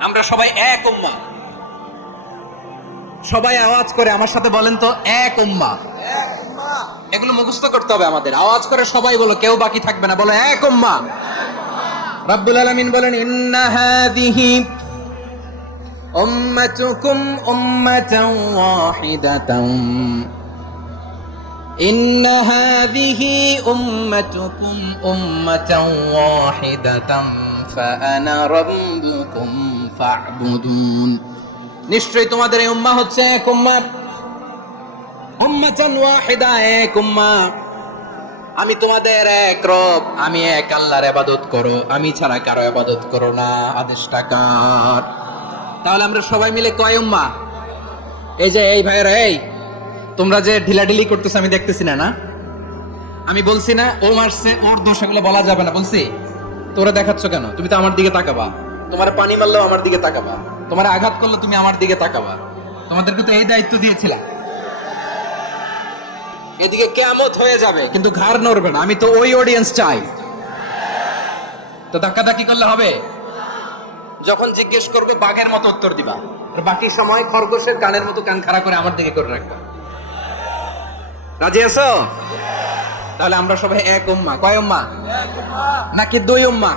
আমরা সবাই এক উম্মাহ। সবাই আওয়াজ করে আমার সাথে বলেন তো, এক উম্মাহ। এগুলো মুখস্থ করতে হবে আমাদের। আওয়াজ করে সবাই বলো, কেউ বাকি থাকবে না, বলো এক উম্মাহ। রব্বুল আলামিন বলেন, ইন্না হাযিহি উম্মাতুকুম উম্মাতান ওয়াহিদাতান, ইন্না হাযিহি উম্মাতুকুম উম্মাতান ওয়াহিদাতান ফাআনা রাব্বুকুম ফা'বুদুন। নিশ্চয়ই তোমাদের এই উম্মাহ হচ্ছে এক উম্মাহ, উম্মাতান ওয়াহিদা, এক উম্মাহ। আমি তোমাদের এক রব, আমি এক আল্লাহর ইবাদত করো, আমি ছাড়া কারো ইবাদত করো না। আদেশটা কার? তাহলে আমরা সবাই মিলে কয় উম্মাহ? এই যে এই ভাইয়েরা, এই তোমরা যে ঢিলাঢিলি করতেছ আমি দেখতেছি না, না? আমি বলছি না ও মারছে, ওর দোষ, এগুলো বলা যাবে না বলছি? তোরা দেখাচ্ছ কেন? তুমি তো আমার দিকে তাকাবা। তোমার পানি মারলেও আমার দিকে তাকাবা, তোমার আঘাত করলে তুমি আমার দিকে তাকাবা। তোমাদেরকে তো এই দায়িত্ব দিয়েছিলাম। এদিকে কিয়ামত হয়ে যাবে কিন্তু ঘাড় নড়বে না। আমি তো ওই অডিয়েন্স চাই। তো ধাক্কাধাক্কি করলে হবে? যখন জিজ্ঞেস করবো বাঘের মতো উত্তর দিবা, আর বাকি সময় খরগোশের কানের মতো কান খাড়া করে আমার দিকে করে রাখবা। রাজি আছো? তাহলে আমরা সবাই এক উম্মাহ। কয় উম্মাহ? নাকি দুই উম্মাহ?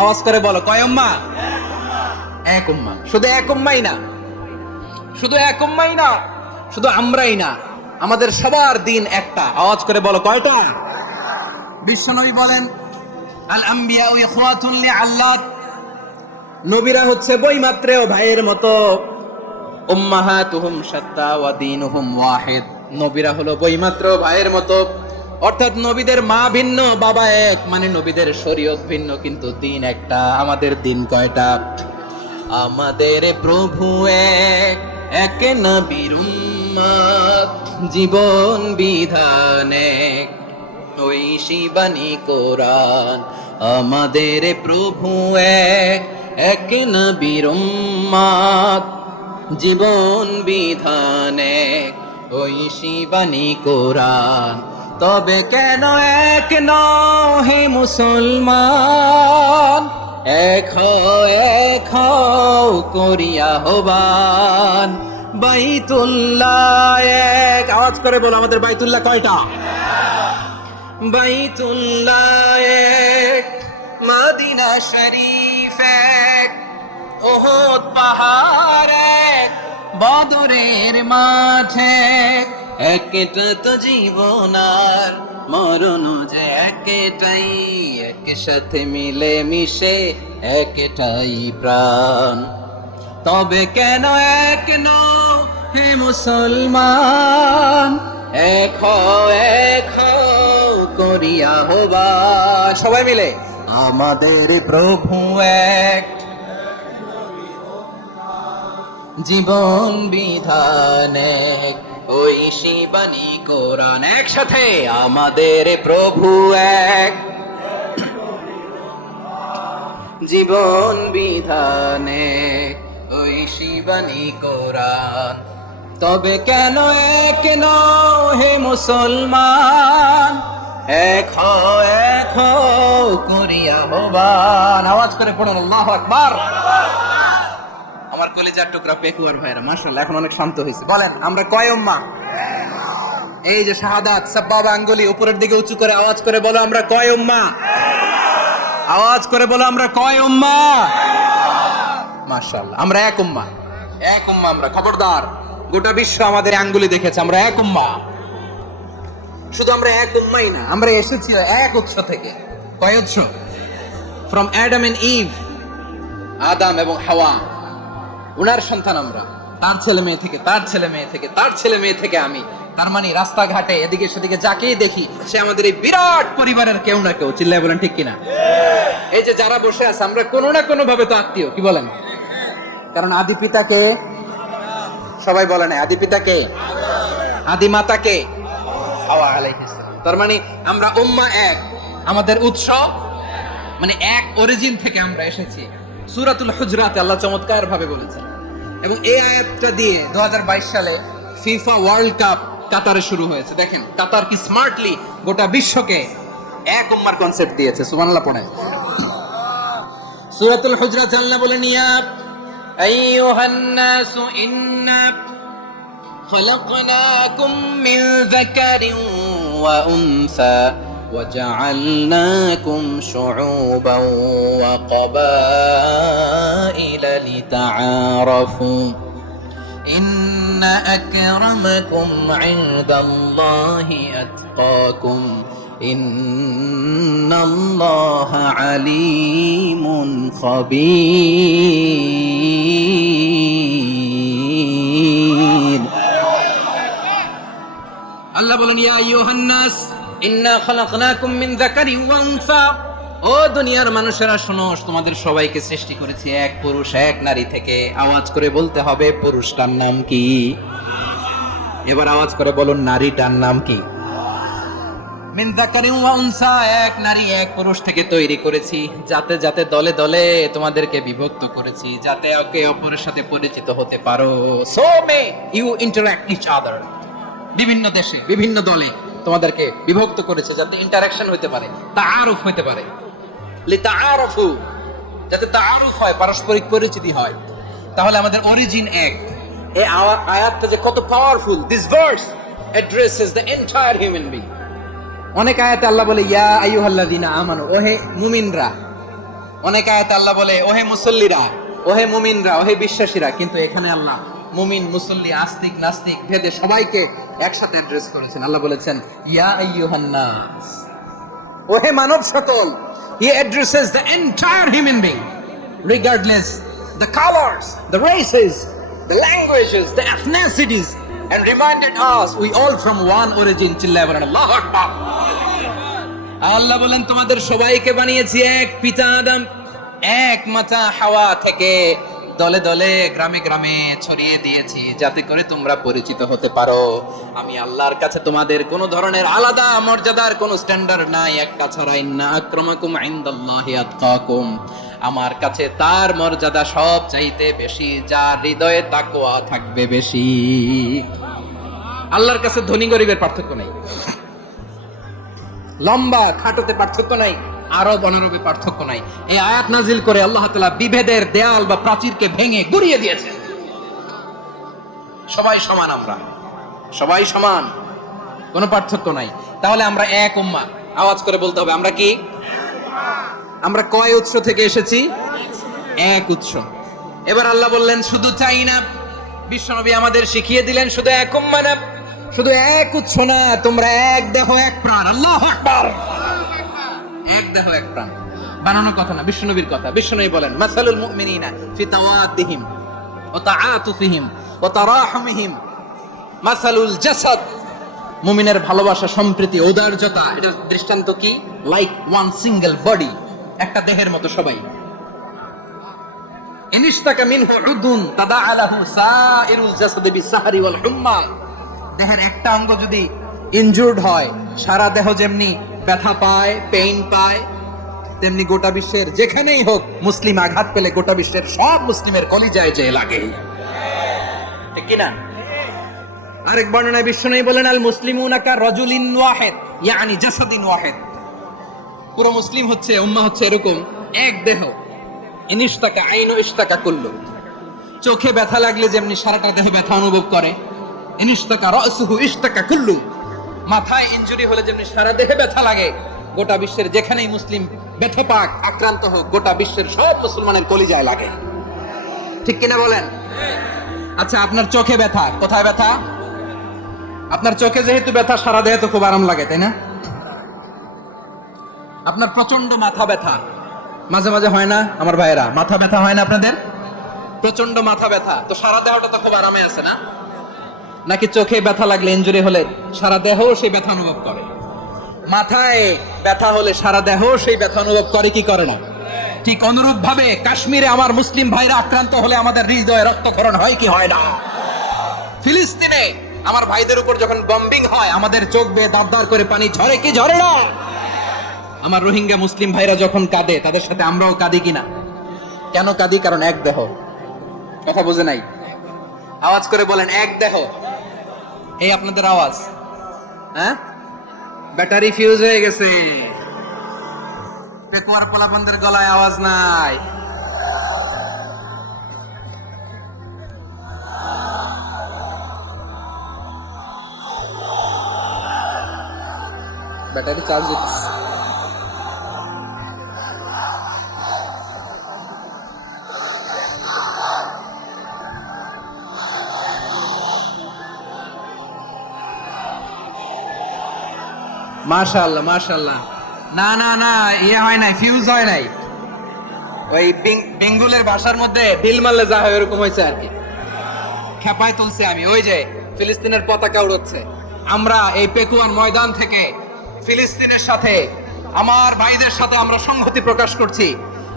আওয়াজ করে বলো, কয় উম্মাহ? এক উম্মাহ। শুধু এক উম্মাহই না, শুধু এক উম্মাহই না, শুধু আমরাই না, আমাদের সবার দিন একটা। আওয়াজ করে বলো কয়টা? বিশ্বনবী বলেন, আল আম্বিয়াউ ইখওয়াতুন লিআল্লাত, নবীরা হচ্ছে বৈমাত্রেয় ভাইয়ের মতো। উম্মাহাতুহুম শাত্তা ওয়া দীনুহুম ওয়াহিদ, নবীরা হলো বৈমাত্রেয় ভাইয়ের মতো। অর্থাৎ নবীদের মা ভিন্ন, বাবা এক, মানে নবীদের শরীয়ত ভিন্ন কিন্তু দিন একটা। আমাদের দিন কয়টা? আমাদের প্রভু এক, এক নবীর উম্মত, জীবন বিধান এক, ঐশী বাণী কোরআন। আমাদের প্রভু এক, এক নবীর উম্মত, জীবন বিধানে ঐশী বাণী কোরআন। তবে কেন এক নও হে মুসলমান, এক হও করিয়া হবান। বাইতুল্লাহ এক, আওয়াজ করে বলো আমাদের বাইতুল্লাহ কয়টা? বাইতুল্লাহ এক, মদিনা শরীফ এক, ওহদ পাহাড় এক, বদরের মাঠে। একটা তো জীবন আর মরণ যে একটাই, একসাথে মিলে মিশে একটাই প্রাণ। তবে কেন এক নও হে মুসলমান, এক হও করিয়া হবান। সবাই মিলে আমাদের প্রভু এক, জীবন বিধান এক, ঐশী বাণী কোরআন। একসাথে আমাদের প্রভু এক, জীবন বিধান এক, ঐশী বাণী কোরআন। তবে কেন এক নও হে মুসলমান, এক হও করিয়া হবান। আওয়াজ করে পড়ুন আল্লাহু আকবার। আমার কলিজার টুকরা পেকুয়ার ভাইরা মাশাআল্লাহ এখন অনেক শান্ত হয়েছে। বলেন আমরা কয় উম্মাহ? এই যে শাহাদাত সাব্বাবা আঙ্গুলি উপরের দিকে উঁচু করে আওয়াজ করে বলো আমরা কয় উম্মাহ? আওয়াজ করে বলো আমরা কয় উম্মাহ? মাশাআল্লাহ আমরা এক উম্মাহ, এক উম্মাহ আমরা। খবরদার, গোটা বিশ্ব আমাদের আঙ্গুলি দেখেছে, আমরা এক উম্মাহ। শুধু আমরা এক উম্মাই না, আমরা এসেছি এক উৎস থেকে। কয় উৎস? ফ্রম অ্যাডাম এন্ড ইভ, আদম এবং হাওয়া, উনার সন্তান আমরা। তার ছেলে মেয়ে থেকে, তার ছেলে মেয়ে থেকে, তার ছেলে মেয়ে থেকে আমি। তার মানে রাস্তাঘাটে এদিকে সেদিকে যাকেই দেখি সে আমাদের এই বিরাট পরিবারের কেউ না কেউ। চিল্লায় বলেন ঠিক কিনা? এই যে যারা বসে আছে আমরা কোনো না কোনো ভাবে তো আত্মীয়, কি বলেন? কারণ আদি পিতাকে সবাই বলে না, আদি পিতাকে, আদি মাতাকে হাওয়া আলাইহিস সালাম। তার মানে আমরা উম্মাহ এক, আমাদের উৎস মানে এক অরিজিন থেকে আমরা এসেছি। সূরাতুল হুজরাতে আল্লাহ চমৎকার ভাবে বলেছেন। এবং এই আয়াতটা দিয়ে 2022 সালে ফিফা ওয়ার্ল্ড কাপ কাতারে শুরু হয়েছে। দেখেন কাতার কি স্মার্টলি গোটা বিশ্বকে এক উম্মার কনসেপ্ট দিয়েছে। সুবহানাল্লাহ পড়েন। সূরাতুল হুজরাতে আল্লাহ বলেন ইয়া আইয়ুহান নাসু ইন্না খলাকনাকুম মিন যাকারিন ওয়া উনসা وجعلناكم شعوبا وقبائل لتعارفوا إن أكرمكم عند الله أتقاكم إن الله عليم خبير الله بولن يا أيها الناس ইন্না খালাকনাকুম মিন যাকারিন ওয়া উনসা। ও দুনিয়ার মানুষেরা শোনো, তোমাদের সবাইকে সৃষ্টি করেছি এক পুরুষ এক নারী থেকে। আওয়াজ করে বলতে হবে পুরুষটার নাম কি? এবার আওয়াজ করে বলুন নারীটার নাম কি? মিন যাকারিন ওয়া উনসা, এক নারী এক পুরুষ থেকে তৈরি করেছি। যাতে যাতে দলে দলে তোমাদেরকে বিভক্ত করেছি, যাতে একে অপরের সাথে পরিচিত হতে পারো। So may you interact each other. বিভিন্ন দেশে বিভিন্ন দলে তোমাদেরকে বিভক্ত করেছে যাতে ইন্টারঅ্যাকশন হতে পারে, তাআরুফ হতে পারে। লিতাআরফু, যাতে তাআরুফ হয়, পারস্পরিক পরিচিতি হয়। তাহলে আমাদের অরিজিন এক। এই আয়াতটা যে কত powerful. This verse addresses the entire human being. অনেক আয়াতে আল্লাহ বলে ইয়া আইয়ুহাল্লাযিনা আমানু, ওহে মুমিনরা। অনেক আয়াতে আল্লাহ বলে ওহে মুসল্লিরা, ওহে মুমিনরা, ওহে বিশ্বাসীরা। কিন্তু এখানে আল্লাহ মুমিন মুসল্লি আস্তিক নাস্তিক ভেদে সবাইকে একসাথে অ্যাড্রেস করেছেন। আল্লাহ বলেছেন ইয়া আইয়ুহান নাস, ওহে মানব সকল। হি addresses the entire human being regardless the colours, the races, the languages, the এথনিসিটিস, and reminded us we all from one origin. চিল্লায় বলেন আল্লাহু আকবার। আল্লাহ বলেন তোমাদের সবাইকে বানিয়েছি এক পিতা আদম, এক মাতা হাওয়া থেকে। দলে দলে গ্রামে গ্রামে ছড়িয়ে দিয়েছি যাতে করে তোমরা পরিচিত হতে পারো। আমি আল্লাহর কাছে তোমাদের কোনো ধরনের আলাদা মর্যাদার কোনো স্ট্যান্ডার্ড নাই, একটা ছাড়া। ইন্না আক্রামাকুম ইনদাল্লাহি আতকাকুম, আমার কাছে তার মর্যাদা সব চাইতে বেশি, যার হৃদয়ে তাকওয়া থাকবে বেশি। আল্লাহর কাছে ধনী গরিবের পার্থক্য নাই, লম্বা খাটোতে পার্থক্য নাই, আরব অনারবে পার্থক্য নাই। এই আয়াত নাজিল করে আল্লাহ তাআলা বিভেদের দেয়াল বা প্রাচীরকে ভেঙে গুড়িয়ে দিয়েছেন। সবাই সমান, আমরা সবাই সমান, কোনো পার্থক্য নাই। তাহলে আমরা এক উম্মাহ, আওয়াজ করে বলতে হবে আমরা কি? আমরা কয় উৎস থেকে এসেছি? এক উৎস। এবার আল্লাহ বললেন শুধু চাই না, বিশ্বনবী আমাদের শিখিয়ে দিলেন শুধু এক উম্মাহ না, শুধু এক উৎস না, তোমরা এক দেহ এক প্রাণ। আল্লাহু আকবার। এক দেহ এক প্রাণ বানানোর কথা না, বিশ্বনবীর কথা। বিশ্বনবী বলেন মাসালুল মুমিনিনা ফি তাওয়াদ্দিহিম ওয়া তাআতুফিহিম ওয়া তারাহুমিহিম মাসালুল জাসাদ। মুমিনের ভালোবাসা, সম্প্রীতি, ঔদার্যতা, এটা দৃষ্টান্ত কি? লাইক ওয়ান সিঙ্গেল বডি, একটা দেহের মতো সবাই। ইনিশতাকা মিনহু উদুন তাদাআলাহু সাইরুল জাসাদি বিসাহরি ওয়াল হুম্মা। দেহের একটা অঙ্গ যদি ইনজুর্ড হয়, সারা দেহ যেমনি ব্যথা পায়, পেইন পায়, তেমনি গোটা বিশ্বের যেখানেই হোক মুসলিম আঘাত পেলে গোটা বিশ্বের সব মুসলিমের কলিজায় যে লাগে, ঠিক কি না? আরেক বর্ণনায় বিশ্বনবী বলেন আল মুসলিমুনা কা রাজুলিন ওয়াহিদ ইয়ানি জাসাদিন ওয়াহিদ। পুরো মুসলিম হচ্ছে, উম্মাহ হচ্ছে এরকম এক দেহ। ইনিশতাকা আইনু ইশতাকা কুল্লু। চোখে ব্যথা লাগলে যেমনি সারাটা দেহ ব্যথা অনুভব করে, ইনিশতাকা রাসুহু ইশতাকা কুল্লু। মাথায় ইনজুরি হলে যেমনি সারা দেহে ব্যথা লাগে, গোটা বিশ্বের যেখানেই মুসলিম ব্যথা পাক, আক্রান্ত হোক, গোটা বিশ্বের সব মুসলমানের কলিজায় লাগে, ঠিক কিনা বলেন? আচ্ছা, আপনার চোখে ব্যথা, কোথায় ব্যথা? আপনার চোখে যেহেতু ব্যথা, সারা দেহে তো খুব আরাম লাগে, তাই না? আপনার প্রচন্ড মাথা ব্যথা মাঝে মাঝে হয় না আমার ভাইয়েরা? মাথা ব্যথা হয় না আপনাদের? প্রচন্ড মাথা ব্যথা, তো সারা দেহটা তো খুব আরামে আছে না? নাকি চোখে ব্যথা লাগলে, ইনজুরি হলে সারা দেহ সেই ব্যথা অনুভব করে? মাথায় ব্যথা হলে সারা দেহ সেই ব্যথা অনুভব করে কি করে না? ঠিক অনুরূপ ভাবে কাশ্মীরে আমার মুসলিম ভাইরা আক্রান্ত হলে আমাদের হৃদয়ে রক্তক্ষরণ হয় কি হয় না? ফিলিস্তিনে আমার ভাইদের উপর যখন বম্বিং হয়, আমাদের চোখ বেয়ে দাঁড় করে পানি ঝরে কি ঝরে না? আমার রোহিঙ্গা মুসলিম ভাইরা যখন কাঁদে, তাদের সাথে আমরাও কাঁদি কিনা? কেন কাঁদি? কারণ এক দেহ। কথা বুঝে নাই? আওয়াজ করে বলেন এক দেহ। এই আপনাদের আওয়াজ, হ্যাঁ? ব্যাটারি ফিউজ হয়ে গেছে, পেকুয়ার পোলাপানদের গলায় আওয়াজ নাই। ব্যাটারি চার্জ দিতেছে। মাশাআল্লাহ মাশাআল্লাহ। না না না, ইয়ে হয় নাই, ফিউজ হয় নাই। ওই বেঙ্গলের ভাষার মধ্যে বিল মারলে যা হয় এরকম হয়েছে আর কি। খেপায় তুলছে আমি। ওই যে ফিলিস্তিনের পতাকা উড়ছে, আমরা এই পেকুয়ার ময়দান থেকে ফিলিস্তিনের সাথে, আমার ভাইদের সাথে আমরা সংহতি প্রকাশ করছি।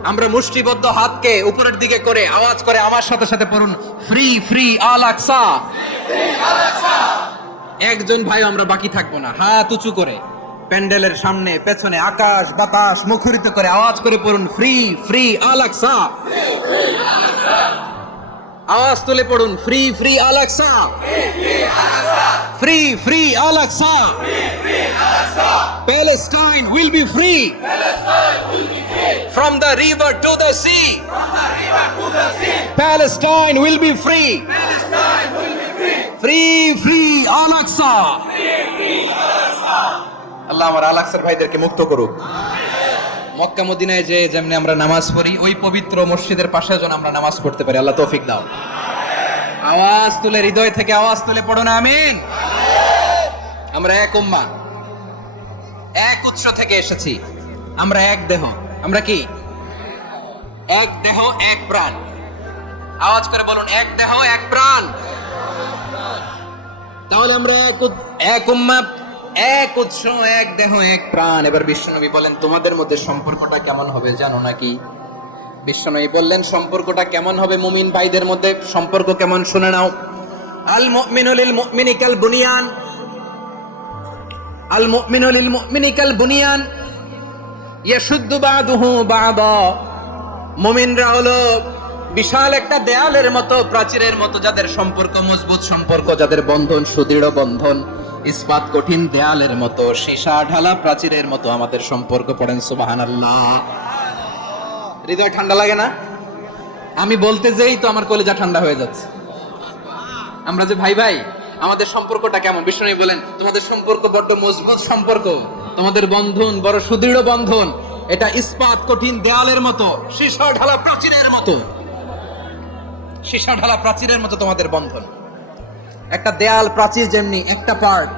আমরা মুষ্টিবদ্ধ হাতকে উপরের দিকে করে আওয়াজ করে আমার সাথে সাথে পড়ুন, ফ্রি ফ্রি আল আকসা। একজন ভাই আমরা বাকি থাকবো না, হাত উঁচু করে প্যান্ডেলের সামনে পেছনে আকাশ বাতাস মুখরিত করে আওয়াজ করে পড়ুন, ফ্রি ফ্রি আল আকসা। আওয়াজ তুলে পড়ুন, free free Al Aqsa, free free Al Aqsa. Palestine will be free from the river to the sea. Palestine will be free. Free free Al Aqsa. আল্লাহ আমার আল আকসার ভাইদেরকে মুক্ত করুক। মক্কা মদিনায় যে যেমনি আমরা নামাজ পড়ি, ওই পবিত্র মসজিদের পাশে যেন আমরা নামাজ পড়তে পারি। আল্লাহ তৌফিক দাও। আওয়াজ তুলে, হৃদয় থেকে আওয়াজ তুলে পড়ুন আমিন। আমরা এক উম্মাহ, এক উৎস থেকে এসেছি, আমরা এক দেহ। আমরা কি? এক দেহ এক প্রাণ। আওয়াজ করে বলুন, এক দেহ এক প্রাণ। তাহলে আমরা এক উম্মাহ, এক উৎস, এক দেহ এক প্রাণ। এবার বিশ্বনবী বলেন তোমাদের মধ্যে সম্পর্কটা কেমন হবে জানো নাকি? বিশ্বনবী বললেন সম্পর্কটা কেমন হবে মুমিন ভাইদের মধ্যে, সম্পর্ক কেমন শুনে নাও। আল মুমিনু লিল মুমিনি কাল বুনিয়ান, আল মুমিনু লিল মুমিনি কাল বুনিয়ান ইয়াশুদ্দু বাদুহু বাদা মুমিনরা হলো বিশাল একটা দেয়ালের মতো, প্রাচীরের মতো, যাদের সম্পর্ক মজবুত সম্পর্ক, যাদের বন্ধন সুদৃঢ় বন্ধন, ইস্পাত কঠিন দেয়ালের মতো, সীসা ঢালা প্রাচীরের মতো আমাদের সম্পর্ক। পড়েন সুবহানাল্লাহ। হৃদয় ঠান্ডা লাগে না? আমি বলতে যেই তো আমার কলিজা ঠান্ডা হয়ে যাচ্ছে। আমরা যে ভাই ভাই, আমাদের সম্পর্কটা কেমন? বিষ্ণু বলেন তোমাদের সম্পর্ক বড্ড মজবুত সম্পর্ক, তোমাদের বন্ধন বড় সুদৃঢ় বন্ধন, এটা ইস্পাত কঠিন দেয়ালের মতো, সীসা ঢালা প্রাচীরের মতো, সীসা ঢালা প্রাচীরের মতো তোমাদের বন্ধন। একটা দেয়াল প্রাচীর যেমনি একটা part,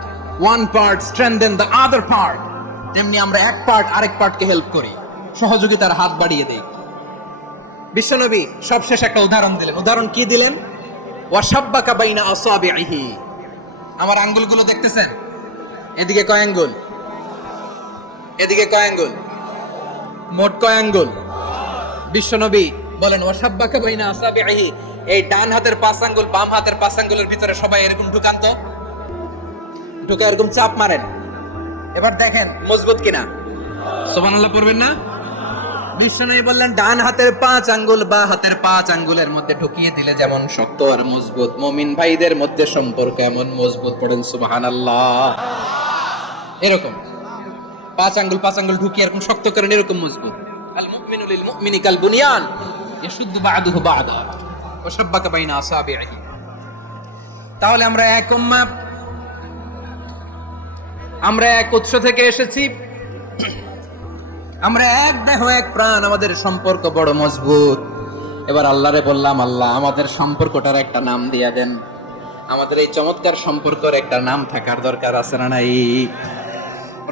one part strengthen the other part, তেমনি আমরা এক পার্ট আরেক পার্টকে হেল্প করি, সহযোগিতার হাত বাড়িয়ে দেই। বিশ্বনবী সবশেষ একটা উদাহরণ দিলেন। উদাহরণ কি দিলেন? ওয়াশাব্বাকা বাইনা আসাবিহি। আমার আঙ্গুলগুলো দেখতেছেন? এদিকে কয় আঙ্গুল? এদিকে কয় আঙ্গুল? মোট কয় আঙ্গুল? বিশ্বনবী বলেন ওয়াশাব্বাকা বাইনা আসাবিহি, এই ডান হাতের 5 আঙ্গুল বাম হাতের 5 আঙ্গুলের ভিতরে সবাই এরকম ঢুকান তো, ঢুকে এরকম চাপ মারেন, এবার দেখেন মজবুত কিনা। সুবহানাল্লাহ পড়বেন না? বিশ্বনবী বললেন ডান হাতের 5 আঙ্গুল বা হাতের 5 আঙ্গুলের মধ্যে ঢুকিয়ে দিলে যেমন শক্ত আর মজবুত, মুমিন ভাইদের মধ্যে সম্পর্ক এমন মজবুত। পড়েন সুবহানাল্লাহ। এরকম 5 আঙ্গুল ঢুকিয়ে এরকম শক্ত করেন, এরকম মজবুত। আল মুমিনু লিল মুমিনি কাল বুনিয়ান ইয়াশুদ্দু বা'দুহু বা'দা ওয়া শাব্বাকা বাইনা আসাবিহি। তাহলে আমরা এক উম্মাহ, আমরা এক উৎস থেকে এসেছি, আমরা এক দেহ এক প্রাণ, আমাদের সম্পর্ক বড় মজবুত। এবার আল্লাহরে বললাম, আল্লাহ আমাদের সম্পর্কটার একটা নাম দিয়া দেন। আমাদের এই চমৎকার সম্পর্কের একটা নাম থাকার দরকার আছে না নাই?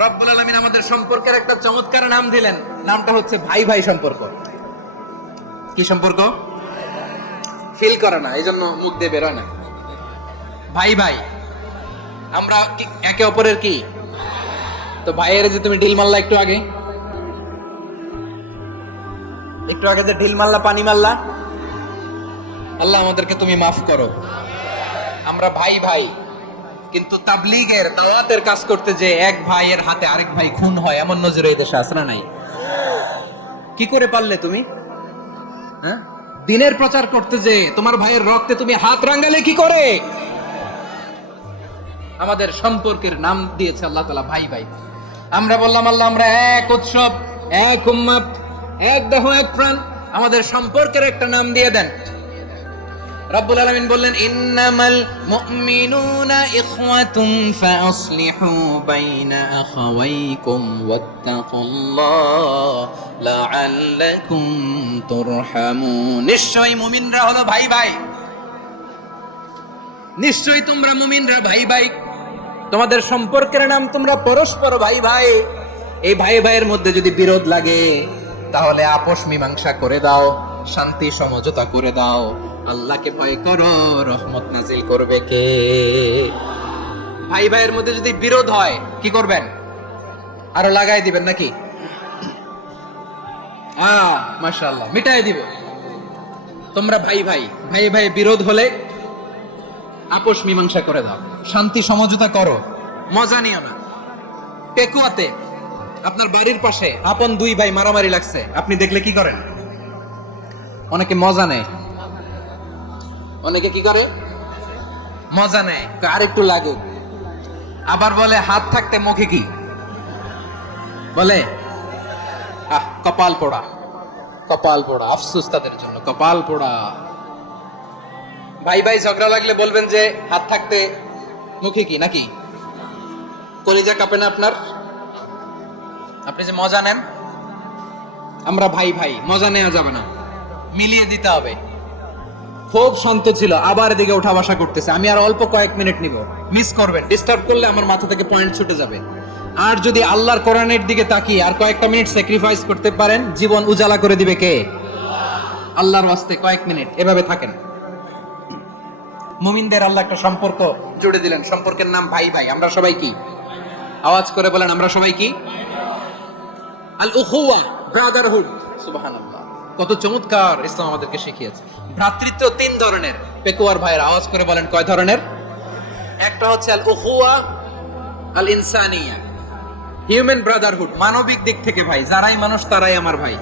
রব্বুল আলামিন আমাদের সম্পর্কের একটা চমৎকার নাম দিলেন। নামটা হচ্ছে ভাই ভাই সম্পর্ক। কি সম্পর্ক? ফিল করে না, এই জন্য মুখ দিয়ে বেরোয় না। ভাই ভাই, আমরা একে অপরের কি? তো ভাইয়ের যে তুমি ঢিল মারলা একটু আগে, একটু আগে যে ঢিল মারলা, পানি মারলা, আল্লাহ আমাদেরকে তুমি মাফ করো। আমরা ভাই ভাই, কিন্তু তাবলীগের দাওয়াতের কাজ করতে যে এক ভাইয়ের হাতে আরেক ভাই খুন হয়, এমন নজির এই দেশে আছে না নাই? কি করে পারলে তুমি? হ্যাঁ, দিনের প্রচার করতে যে তোমার ভাইয়ের রক্তে তুমি হাত রাঙ্গালে কি করে? আমাদের সম্পর্কের নাম দিয়েছে আল্লাহ তাআলা ভাই ভাই। আমরা বললাম আল্লাহ আমরা এক উৎসব, এক উম্মত, এক দেহ এক প্রাণ, আমাদের সম্পর্কের একটা নাম দিয়ে দেন। রব্বুল আলামিন বললেন ইন্নামাল মুমিনুনা ইখওয়াতুন ফাআসলিহু বাইনা আখাওয়াইকুম ওয়াত্তাকুল্লাহ লাআল্লাকুম তুরহামুন। নিশ্চয়ই মুমিনরা হলো ভাই ভাই, নিশ্চয়ই তোমরা মুমিনরা ভাই ভাই, তোমাদের সম্পর্কের নাম তোমরা পরস্পর ভাই ভাই। এই ভাই ভাইয়ের মধ্যে যদি বিরোধ লাগে তাহলে আপোষ মীমাংসা করে দাও, শান্তি সমঝোতা করে দাও। আল্লাহকে ভয় করো, রহমত নাজিল করবে কে? ভাই ভাইয়ের মধ্যে যদি বিরোধ হয় কি করবেন? আরো লাগাই দিবেন নাকি? মাশাআল্লাহ, মিটাই দিব। তোমরা ভাই ভাই, ভাই ভাই বিরোধ হলে আপোষ মীমাংসা করে দাও, শান্তি সমঝোতা করো, মজা নিও না। পেকুয়াতে আপনার বাড়ির পাশে আপন 2 ভাই মারামারি লাগছে, আপনি দেখলে কি করেন? অনেকে মজা নেয়। অনেকে কি করে? মজা নেয়, আর একটু লাগুক। আবার বলে হাত থাকতে মুখে কি বলে? কপাল পোড়া, কপাল পোড়া। আফসোস তাদের জন্য, কপাল পোড়া। ভাই ভাই ঝগড়া লাগলে বলবেন যে হাত থাকতে মুখে কি, নাকি? কলিজা কাঁপে না আপনার? আপনি যে মজা নেন। আমরা ভাই ভাই, মজা নেওয়া যাবে না, মিলিয়ে দিতে হবে। খুব শান্ত ছিল, আবার এদিকে ওঠা বসা করতেছে, আমি আর অল্প কয়েক মিনিট নিব। মিস করবেন, ডিস্টার্ব করলে আমার মাথা থেকে পয়েন্ট ছুটে যাবে। আর যদি আল্লাহর কোরআনের দিকে তাকিয়ে আর কয়েকটা মিনিট স্যাক্রিফাইস করতে পারেন, জীবন উজালা করে দিবে কে? আল্লাহর ওয়াস্তে কয়েক মিনিট এভাবে থাকেন। মুমিনদের আল্লাহ একটা সম্পর্ক জুড়ে দিলেন, সম্পর্কের নাম ভাই ভাই। আমরা সবাই কি? আওয়াজ করে বলেন, আমরা সবাই কি? আল উখুওয়া, ব্রাদারহুড। সুবহানাল্লাহ, কত চমৎকার ইসলাম আমাদেরকে শিখিয়েছে। ভ্রাতৃত্ব 3 ধরনের। পেকুয়ার ভাইয়ের আওয়াজ করে বলেন কয় ধরনের? একটা হচ্ছে আল উখুওয়া আল ইনসানিয়া, হিউম্যান ব্রাদারহুড, মানবিক দিক থেকে ভাই, যারাই মানুষ তারাই আমার ভাই।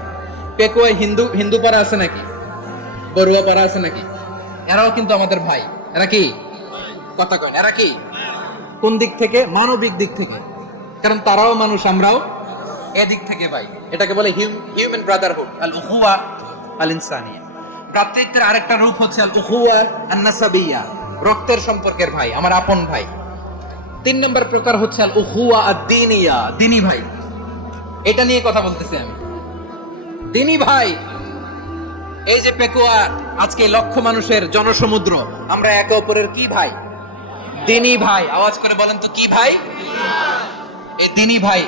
পেকুয়ায় হিন্দু হিন্দু পাড়া আছে নাকি, বড়ুয়া পাড়া আছে নাকি? এরাও কিন্তু আমাদের ভাই। এরা কি কথা কয় না? এরা কি কোন দিক থেকে? মানবিক দিক থেকে। কারণ তারাও মানুষ, আমরাও এদিক থেকে ভাই। এটাকে বলে হিউম্যান ব্রাদারহুড, আল উখুয়া আল ইনসানিয়া। ভ্রাতৃত্বের আরেকটা রূপ হচ্ছে আল উখুয়া আন নাসাবিয়া, রক্তের সম্পর্কের ভাই, আমার আপন ভাই। 3 নম্বর প্রকার হচ্ছে আল উখুয়া আদ-দীনিয়া, দ্বীনি ভাই। এটা নিয়ে কথা বলতেছি আমি, দ্বীনি ভাই। এই যে পেকুয়া, আজকে লক্ষ মানুষের জনসমুদ্র, আমরা একে অপরের কি ভাই? দ্বীনি ভাই। আওয়াজ করে বলেন তো কি ভাই? এই দ্বীনি ভাই,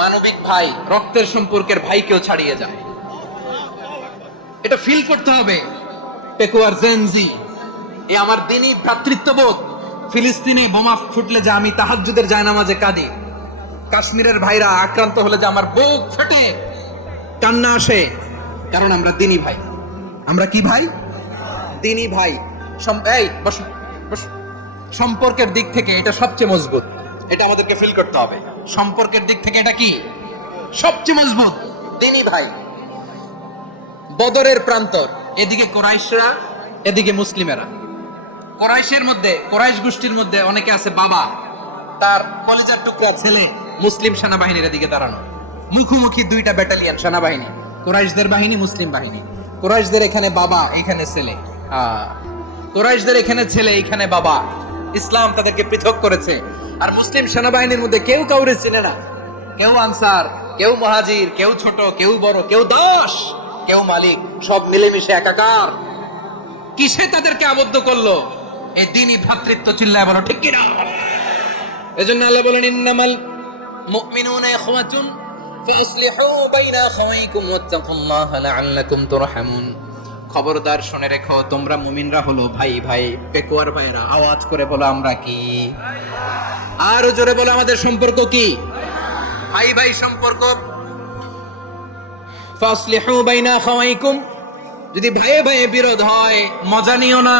মানবিক ভাই, রক্তের সম্পর্কের ভাইকেও ছাড়িয়ে যায়। এটা ফিল করতে হবে। পেকুয়ার জেনজি, এ আমার দ্বীনি ভ্রাতৃত্ববোধ। ফিলিস্তিনে বোমা ফুটলে যে আমি তাহাজ্জুদের জায়নামাজে কাঁদি, কাশ্মীরের ভাইরা আক্রান্ত হলে যে আমার বুক ফেটে কান্না আসে, কারণ আমরা দ্বীনি ভাই। আমরা কি ভাই? দ্বীনি ভাই। এই বসো বসো। সম্পর্কের দিক থেকে এটা সবচেয়ে মজবুত, এটা আমাদেরকে ফিল করতে হবে। সম্পর্কের দিক থেকে এটা কি সবচেয়ে মজবুত? দ্বীনি ভাই। বদরের প্রান্তর, এদিকে কোরাইশরা, এদিকে মুসলিমেরা। কোরাইশের মধ্যে, কোরাইশ গোষ্ঠীর মধ্যে অনেকে আছে বাবা, তার কলেজার টুকরা ছেলে মুসলিম সেনাবাহিনীর দিকে দাঁড়ানো, মুখোমুখি 2টা ব্যাটালিয়ন সেনাবাহিনী, কোরাইশদের বাহিনী, মুসলিম বাহিনী। কোরাইশদের এখানে বাবা, এখানে ছেলে। কোরাইশদের এখানে ছেলে, এখানে বাবা। ইসলাম তাদেরকে পৃথক করেছে। আর মুসলিম সেনাবাহিনীর মধ্যে কেউ কাউরে চিনে না, কেউ আনসার, কেউ মুহাজির, কেউ ছোট, কেউ বড়, কেউ দাস, কেউ মালিক, সব মিলেমিশে একাকার। কিসে তাদেরকে আবদ্ধ করলো? এই দ্বীনি ভ্রাতৃত্ব। চিল্লায় বলো ঠিক কি না? এজন্য আল্লাহ বলেন, ইন্নামাল মুমিনুনা ইখওয়াতুন ফাসলিহু বাইনা আখাওয়াইকুম ওয়াত্তাকুল্লাহা লাআল্লাকুম তুরহামুন। খবরদার শুনে রেখো, তোমরা মুমিনরা হলো ভাই ভাই। পেকুয়ার ভাইরা আওয়াজ করে বলো আমরা কি? আর জোরে বলো আমাদের সম্পর্ক কি? ভাই ভাই সম্পর্ক। ফাসলিহু বাইনা আখাওয়াইকুম। যদি ভাইয়ে ভাইয়ে বিরোধ হয়, মজা নিও না।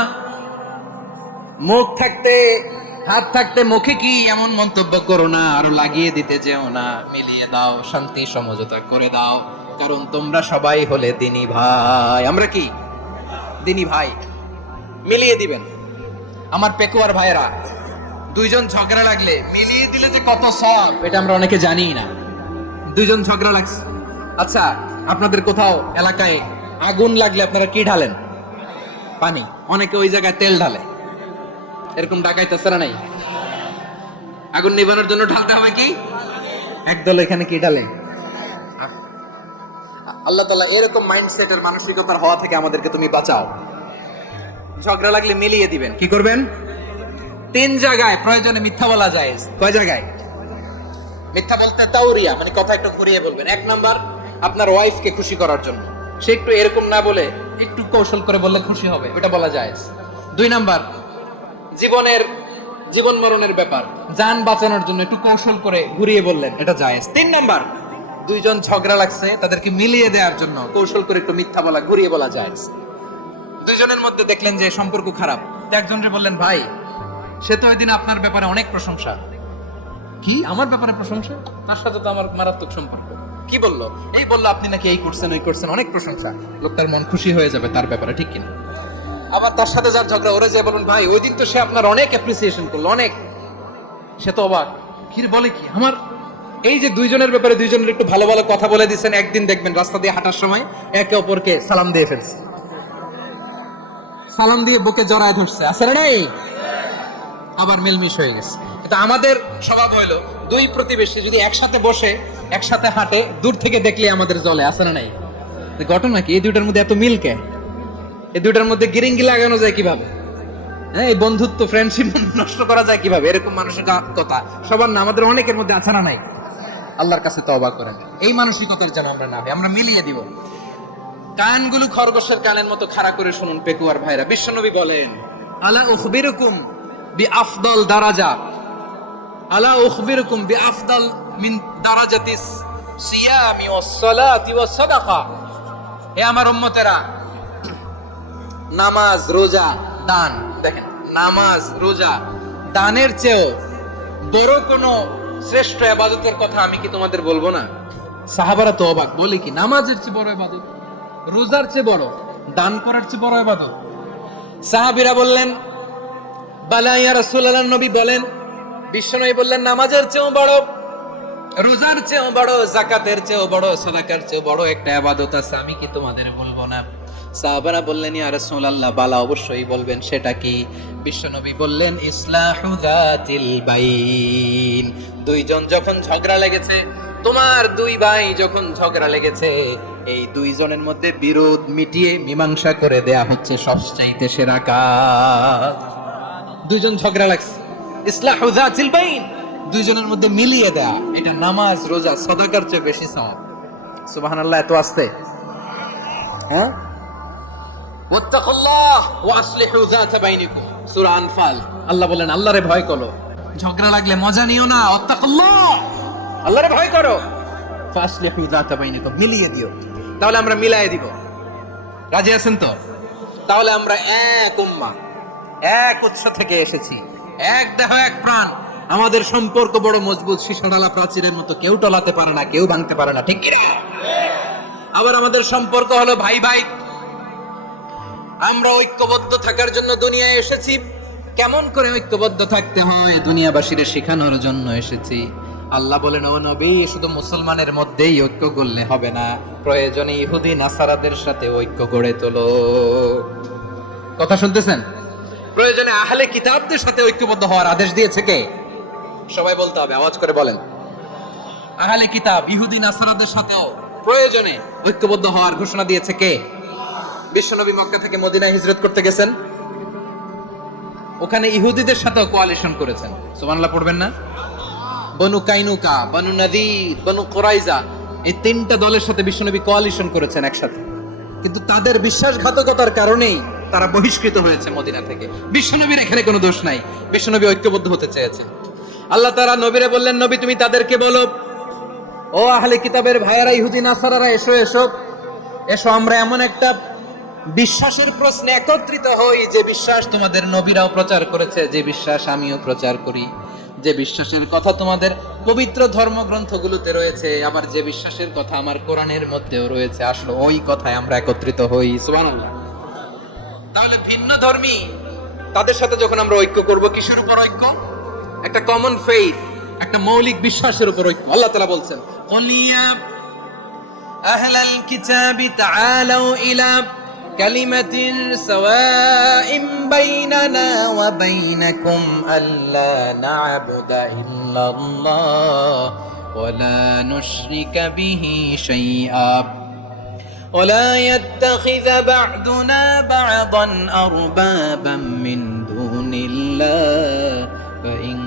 মুখ থাকতে, হাত থাকতে মুখে কি এমন মন্তব্য করো না, আরো লাগিয়ে দিতে যেও না। মিলিয়ে দাও, শান্তি সমঝোতা করে দাও, কারণ তোমরা সবাই হলে দ্বীনি ভাই। আমরা কি দ্বীনি ভাই? মিলিয়ে দিবেন। আমার পেকুয়ার ভাইয়েরা, 2 জন ঝগড়া লাগলে মিলিয়ে দিলে যে কত সব, এটা আমরা অনেকে জানি না। 2 জন ঝগড়া লাগছে, আচ্ছা আপনাদের কোথাও এলাকায় আগুন লাগলে আপনারা কি ঢালেন? পানি। অনেকে ওই জায়গায় তেল ঢালে। এরকম ডাকাইতেছে না নাই? আগুন নিবানোর জন্য ঢালতে হবে কি? একদল এখানে কি ঢালে? আল্লাহ তাআলা এরকম মাইন্ডসেটের, মানসিকতার হওয়া থেকে আমাদেরকে তুমি বাঁচাও। ঝগড়া লাগলে মিলিয়ে দিবেন। কি করবেন? 3 জায়গায় প্রয়োজনে মিথ্যা বলা যায়। কয় জায়গায় মিথ্যা বলতে? তাওরিয়া, মানে কথা একটু ঘুরিয়ে বলবেন। 1 নাম্বার, আপনার ওয়াইফকে খুশি করার জন্য, সে একটু এরকম না বলে একটু কৌশল করে বললে খুশি হবে, এটা বলা যায়। 2 নাম্বার, জীবন মরণের ব্যাপার, জান বাঁচানোর জন্য একটু কৌশল করে ঘুরিয়ে বললেন, এটা জায়েজ। 3 নাম্বার, 2 জন ঝগড়া লাগছে, তাদেরকে মিলিয়ে দেওয়ার জন্য কৌশল করে একটু মিথ্যা বলা, ঘুরিয়ে বলা জায়েজ। 2 জনের মধ্যে দেখলেন যে সম্পর্ক খারাপ, একজনকে বললেন, ভাই সে তো ওই দিন আপনার ব্যাপারে অনেক প্রশংসা। কি আমার ব্যাপারে প্রশংসা? তার সাথে তো আমার মারাত্মক সম্পর্ক। কি বললো? এই বললো আপনি নাকি এই করছেন, ওই করছেন, অনেক প্রশংসা। লোকটার মন খুশি হয়ে যাবে তার ব্যাপারে, ঠিক কিনা? আবার তার সাথে যার ঝগড়া, ওরে যে বলুন, ভাই ওই দিন তো সে আপনার অনেক অ্যাপ্রিসিয়েশন করলো, অনেক। সে তো অবাক, কি বলে কি আমার? এই যে 2 জনের ব্যাপারে 2 জনের একটু ভালো ভালো কথা বলে দিচ্ছেন, একদিন দেখবেন রাস্তা দিয়ে হাঁটার সময় একে অপরকে সালাম দিয়ে ফেলছে, সালাম দিয়ে বুকে জড়ায় ধরছে, আছে না নাই? আবার মিলমিশ হয়ে গেছে। এটা আমাদের স্বভাব হইলো, 2 প্রতিবেশী যদি একসাথে বসে একসাথে হাঁটে, দূর থেকে দেখলে আমাদের জ্বলে, আছে না নাই? ঘটনা কি? এই 2টার মধ্যে এত মিল কে? এই 2টার মধ্যে গিরিঙ্গি লাগানো যায় কিভাবে? হ্যাঁ, এই বন্ধুত্ব, ফ্রেন্ডশিপ নষ্ট করা যায় কিভাবে? এরকম মানুষের কথা সবার না, আমাদের অনেকের মধ্যে আছে না নাই? আল্লাহর কাছে তওবা করেন, এই মানসিকতার যেন আমরা না হই, আমরা মিলিয়ে দিব। কানগুলো খরগোশের কানের মতো খাড়া করে শুনুন পেকুয়ার ভাইরা। বিশ্বনবী বলেন, আলা উখবিরুকুম বিআফদাল দারাজা, আলা উখবিরুকুম বিআফদাল মিন দারাজাতিস সিয়ামি ওয়াস সালাতি ওয়াস সাদাকা। হে আমার উম্মতেরা, নামাজ, রোজা, দান, দেখেন নামাজ, রোজা, দানের চেয়েও বড় কোন শ্রেষ্ঠ ইবাদতের কথা আমি কি তোমাদের বলবো না? সাহাবারা তো অবাক, বলে কি নামাজের চেয়ে বড় ইবাদত? রোজার চেয়ে বড়, দান করার চেয়ে বড় ইবাদত? সাহাবীরা বললেন বালা ইয়া রাসূলুল্লাহ, নবী বলেন, বিশ্বনবী বললেন নামাজের চেয়েও বড়, রোজার চেয়েও বড়, যাকাতের চেয়েও বড়, সাদাকার চেয়েও বড় একটা ইবাদত আছে, আমি কি তোমাদের বলবো না? সাহাবারা বললেন ইয়া রাসূলুল্লাহ, বালা অবশ্যই বলবেন, সেটা কি? বিশ্বনবী বললেন ইসলাহু যাতিল বাইন। দুইজন যখন ঝগড়া লেগেছে, তোমার দুই ভাই যখন ঝগড়া লেগেছে, এই দুইজনের মধ্যে বিরোধ মিটিয়ে মীমাংসা করে দেয়া হচ্ছে সবচাইতে সেরা কাজ। দুইজন ঝগড়া লাগছে, ইসলাহু যাতিল বাইন, দুইজনের মধ্যে মিলিয়ে দেয়া, এটা নামাজ, রোজা, সাদাকার চেয়ে বেশি সওয়াব। সুবহানাল্লাহ, এত আসতে, হ্যাঁ? ওয়াত্তাকুল্লাহ ওয়া আসলিহু যাতা বাইনিকুম, সূরা আনফাল। আল্লাহ বলেন আল্লাহরে ভয় করো, ঝগড়া লাগলে মজা নিও না, ওয়াত্তাকুল্লাহ, আল্লাহরে ভয় করো, ফাসলিহু যাতা বাইনিকুম, মিলিয়ে দিও। তাহলে আমরা মিলায়ে দিব, রাজি আছেন তো? তাহলে আমরা এক উম্মাহ, এক উৎস থেকে এসেছি, এক দেহ এক প্রাণ, আমাদের সম্পর্ক বড় মজবুত, সীসাডালা প্রাচীরের মতো, কেউ টলাতে পারে না, কেউ ভাঙতে পারে না, ঠিক কি না? আবার আমাদের সম্পর্ক হলো ভাই ভাই, আমরা ঐক্যবদ্ধ থাকার জন্য দুনিয়ায় এসেছি। কেমন করে ঐক্যবদ্ধ থাকতে হয় দুনিয়াবাসীর শেখানোর জন্য এসেছি। আল্লাহ বলেন ও নবী, শুধু মুসলমানের মধ্যেই ঐক্য গড়লে হবে না, প্রয়োজনে ইহুদি নাসারাদের সাথে ঐক্য গড়ে তোলো। কথা শুনতেছেন? প্রয়োজনে আহলে কিতাবদের সাথে ঐক্যবদ্ধ হওয়ার আদেশ দিয়েছে কে? সবাই বলতে হবে, আওয়াজ করে বলেন। আহলে কিতাব ইহুদি নাসারাদের সাথেও প্রয়োজনে ঐক্যবদ্ধ হওয়ার ঘোষণা দিয়েছে কে? বিশ্বনবী মক্কা থেকে মদিনায় হিজরত করতে গেছেন, ওখানে ইহুদিদের সাথেও কোয়ালিশন করেছেন। সুবহানাল্লাহ পড়বেন না? বনু কাইনুকা, বনু নাযীর, বনু কুরাইজা, এই তিনটা দলের সাথে বিশ্বনবী কোয়ালিশন করেছেন একসাথে, কিন্তু তাদের বিশ্বাসঘাতকতার কারণেই তারা বহিষ্কৃত হয়েছে মদিনা থেকে। বিশ্বনবীর এখানে কোনো দোষ নাই, বিশ্বনবী ঐক্যবদ্ধ হতে চেয়েছেন। আল্লাহ তাআলা নবীরে বললেন, নবী তুমি তাদেরকে বলো, ও আহলে কিতাবের ভাইয়েরা, ইহুদি নাসারারা, এসো এসো এসো, আমরা এমন একটা বিশ্বাসের প্রশ্নে একত্রিত হই, যে বিশ্বাস তোমাদের নবীরাও প্রচার করেছে, যে বিশ্বাস আমিও প্রচার করি, যে বিশ্বাসের কথা তোমাদের পবিত্র ধর্মগ্রন্থগুলোতে রয়েছে, আবার যে বিশ্বাসের কথা আমার কোরআনের মধ্যেও রয়েছে, আসলে ওই কথায় আমরা একত্রিত হই। সুবহানাল্লাহ। তাহলে ভিন্ন ধর্মী তাদের সাথে যখন আমরা ঐক্য করব, কিসের উপর ঐক্য? একটা কমন ফেইথ, একটা মৌলিক বিশ্বাসের উপর ঐক্য। আল্লাহ তাআলা বলছেন, কুলিয়া আহলাল কিতাবি তাআলাউ ইলা কালিমাতিন সাওয়াইন বাইনানা ওয়া বাইনাকুম আল্লা না'বুদা ইল্লাল্লাহ ওয়া লা নুশরিকা বিহি শাইআ ওয়া লা ইয়াত্তাখিযা বা'দুনা বা'দান আরবাবাম মিন দুনিল্লাহ ফা ইন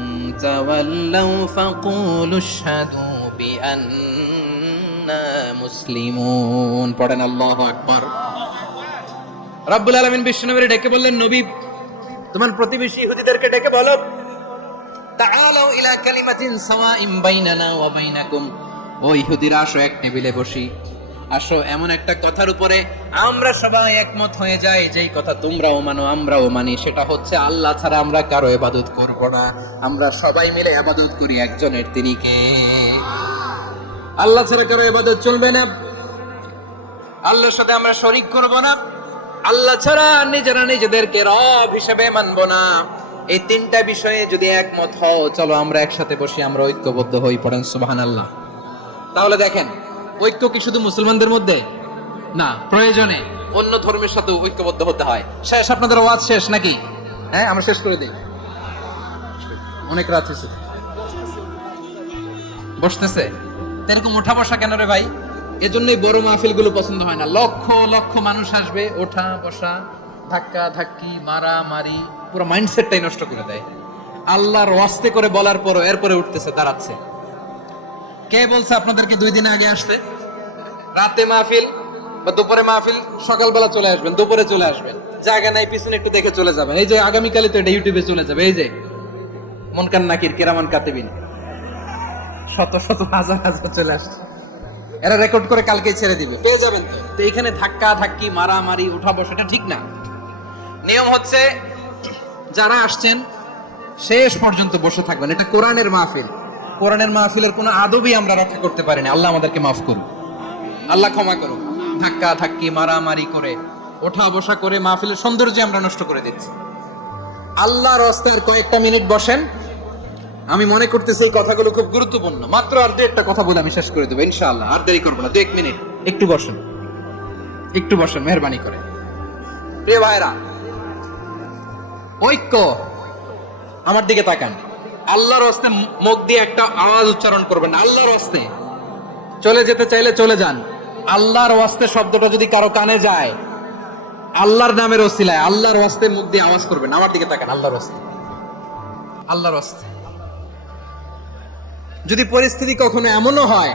তাওয়াল্লাউ ফাকুলু আশহাদু বিআন্না মুসলিমুন। পড়েন আল্লাহু আকবার। রব্বুল আলামিন বিশ্বনবীকে ডেকে বললেন, নবী তোমার প্রতিবেশী ইহুদিদেরকে ডেকে বলো, তাআলাউ ইলা কালিমাতিন সাওয়াইন বাইনানা ওয়া বাইনাকুম, ও ইহুদিরা আসো, এক টেবিলে বসি, আসো এমন একটা কথার উপরে আমরা সবাই একমত হয়ে যাই, যেই কথা তোমরাও মানো আমরাও মানি, সেটা হচ্ছে আল্লাহ ছাড়া আমরা কারো ইবাদত করব না, আমরা সবাই মিলে ইবাদত করি একজনের, তিনি কে? আল্লাহ ছাড়া কারো ইবাদত চলবে না, আল্লাহর সাথে আমরা শরীক করব না, আল্লাহ ছাড়া নিজেরা নিজেদেরকে রব হিসেবে মানব না। এই তিনটা বিষয়ে যদি একমত হও, চলো আমরা একসাথে বসে আমরা ঐক্যবদ্ধ হই। পড়েন সুবহানাল্লাহ। তাহলে দেখেন, ঐক্য কি শুধু মুসলমানদের মধ্যে না, প্রয়োজনে অন্য ধর্মের সাথে ঐক্যবদ্ধ হতে হয়। শেষ, আপনাদের ওয়াজ শেষ নাকি? হ্যাঁ, আমরা শেষ করে দিই, অনেক রাত হয়েছে। বসতেছে এরকম ওঠা বসা কেন রে ভাই? এজন্যই বড় মাহফিল গুলো পছন্দ হয় না। লক্ষ লক্ষ মানুষ আসবে, ওঠা বসা, ধাক্কা ধাক্কি, মারা মারি, পুরো মাইন্ডসেটটাই নষ্ট করে দেয়। আল্লাহর ওয়াস্তে করে বলার পরও এরপরে উঠতেছে, দাঁড়াচ্ছে। কে বলছে আপনাদেরকে 2 দিন আগে আসতে? রাতে মাহফিল বা দুপুরে মাহফিল, সকালবেলা চলে আসবেন, দুপুরে চলে আসবেন, জায়গা নাই পিছনে একটু দেখে চলে যাবেন। এই যে আগামীকালই তো এটা ইউটিউবে চলে যাবে, এই যে মুনকার নাকির কিরামান কাতিবিন, শত শত হাজার হাজার চলে আসছে, এরা রেকর্ড করে কালকেই ছেড়ে দিবে, পেয়ে যাবেন তো। তো এখানে ধাক্কা ধাক্কি, মারামারি, উঠা বসা, এটা ঠিক না। নিয়ম হচ্ছে যারা আসছেন শেষ পর্যন্ত বসে থাকবেন। এটা কোরআনের মাহফিল, কোরআনের মাহফিলের কোনো আদবই আমরা রক্ষা করতে পারি না। আল্লাহ আমাদেরকে মাফ করুন, আল্লাহ ক্ষমা করুন। ধাক্কা ধাক্কি মারামারি করে ওঠা বসা করে মাহফিলের সৌন্দর্য আমরা নষ্ট করে দিচ্ছি। আল্লাহর রাস্তায় কয়েকটা মিনিট বসেন, আমি মনে করতেছি এই কথাগুলো খুব গুরুত্বপূর্ণ। মাত্র আর একটা কথা বলে আমি শেষ করে দেবো ইনশাআল্লাহ, আর দেরি করবো না, 1 মিনিট। একটু বসেন, একটু বসেন মেহরবানি করে। প্রিয় ভাইরা, ঐক্য, আমার দিকে তাকান। আল্লাহর রাস্তে মুখ দিয়ে একটা আওয়াজ উচ্চারণ করবেন, আল্লাহর রাস্তে। চলে যেতে চাইলে চলে যান। আল্লাহর ওয়াস্তে শব্দটা যদি কারো কানে যায়, আল্লাহর নামের ওসিলায় আল্লাহর ওয়াস্তে মুখ দিয়ে আওয়াজ করবেন। আমার দিকে তাকান, আল্লাহর ওয়াস্তে, আল্লাহর ওয়াস্তে। যদি পরিস্থিতি কখনো এমনও হয়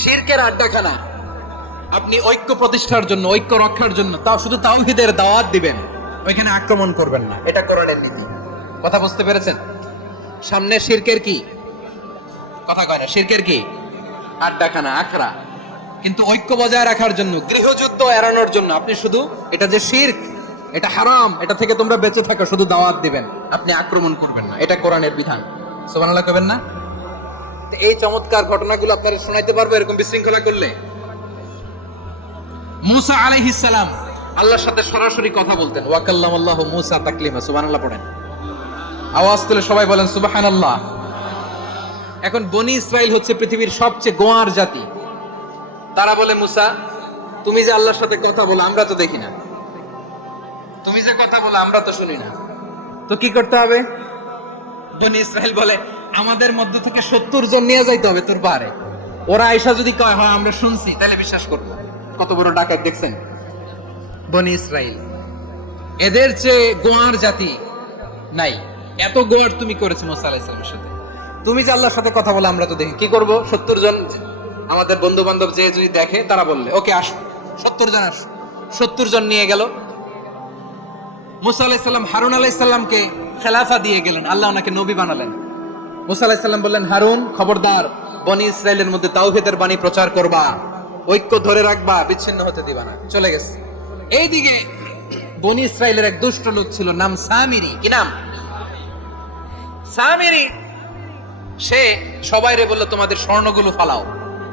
শিরকের আড্ডাখানা, আপনি ঐক্য প্রতিষ্ঠার জন্য, ঐক্য রক্ষার জন্য তাও শুধু তাওহীদের দাওয়াত দিবেন, ওইখানে আক্রমণ করবেন না। এটা কোরআনের নীতি। কথা বুঝতে পেরেছেন? সামনে শিরকের কি কথা কয় না, শিরকের কি আড্ডাখানা, আখড়া। কিন্তু ঐক্য বজায় রাখার জন্য, গৃহযুদ্ধ এড়ানোর জন্য আপনি শুধু এটা যে শিরক, এটা হারাম, এটা থেকে তোমরা বেঁচে থাকো, শুধু দাওয়াত দিবেন, আপনি আক্রমণ করবেন না। এটা কোরআনের বিধান। সুবহানাল্লাহ কবেন না? এই চমৎকার ঘটনাগুলো আপনারা শোনাইতে পারবো এরকম বিশৃঙ্খলা করলে। মুসা আলাইহিস সালাম আল্লাহর সাথে সরাসরি কথা বলতেন। ওয়া কাল্লামাল্লাহু মুসা তাকলিমা। সুবহানাল্লাহ পড়েন, আওয়াজ তুলে সবাই বলেন সুবহানাল্লাহ। এখন বনি ইসরাইল হচ্ছে পৃথিবীর সবচেয়ে গোয়ার জাতি। তারা বলে, মুসা তুমি যে আল্লাহর সাথে কথা বলো আমরা তো দেখি না, তুমি যে কথা বলো আমরা তো শুনি না, তো কি করতে হবে? বনি ইসরাইল বলে, আমাদের মধ্য থেকে 70 জন নিয়ে যাইতে হবে তোর পাহাড়ে। ওরা আয়েশা যদি কয় হয় আমরা শুনছি, তাহলে বিশ্বাস করবো। কত বড় ডাকাত দেখছেন বনি ইসরাইল। এদের চেয়ে গোয়ার জাতি নাই। এত গোয়ার তুমি করেছো মুসা আলাইহিস সালামের সাথে। তুমি যে আল্লাহর সাথে কথা বলে আমরা তো দেখি, কি করব? 70 জন আমাদের বন্ধু বান্ধব যে যদি দেখে, তারা বললে ওকে আসো, 70 জন আসো। 70 জন নিয়ে গেল। মুসা আলাইহিস সালাম হারুন আলাইহিস সালামকে খেলাফা দিয়ে গেলেন, আল্লাহ ওনাকে নবী বানালেন। মুসা আলাইহিস সালাম বললেন, হারুন খবরদার, বনি ইসরাইলের মধ্যে তাওহীদের বাণী প্রচার করবা, ঐক্য ধরে রাখবা, বিচ্ছিন্ন হতে দিবা না। চলে গেছে। এইদিকে বনি ইসরাইলের এক দুষ্ট লোক ছিল, নাম সামিরি। কি নাম? সামিরি। সে সবাইরে বলল, তোমাদের স্বর্ণগুলো ফালাও।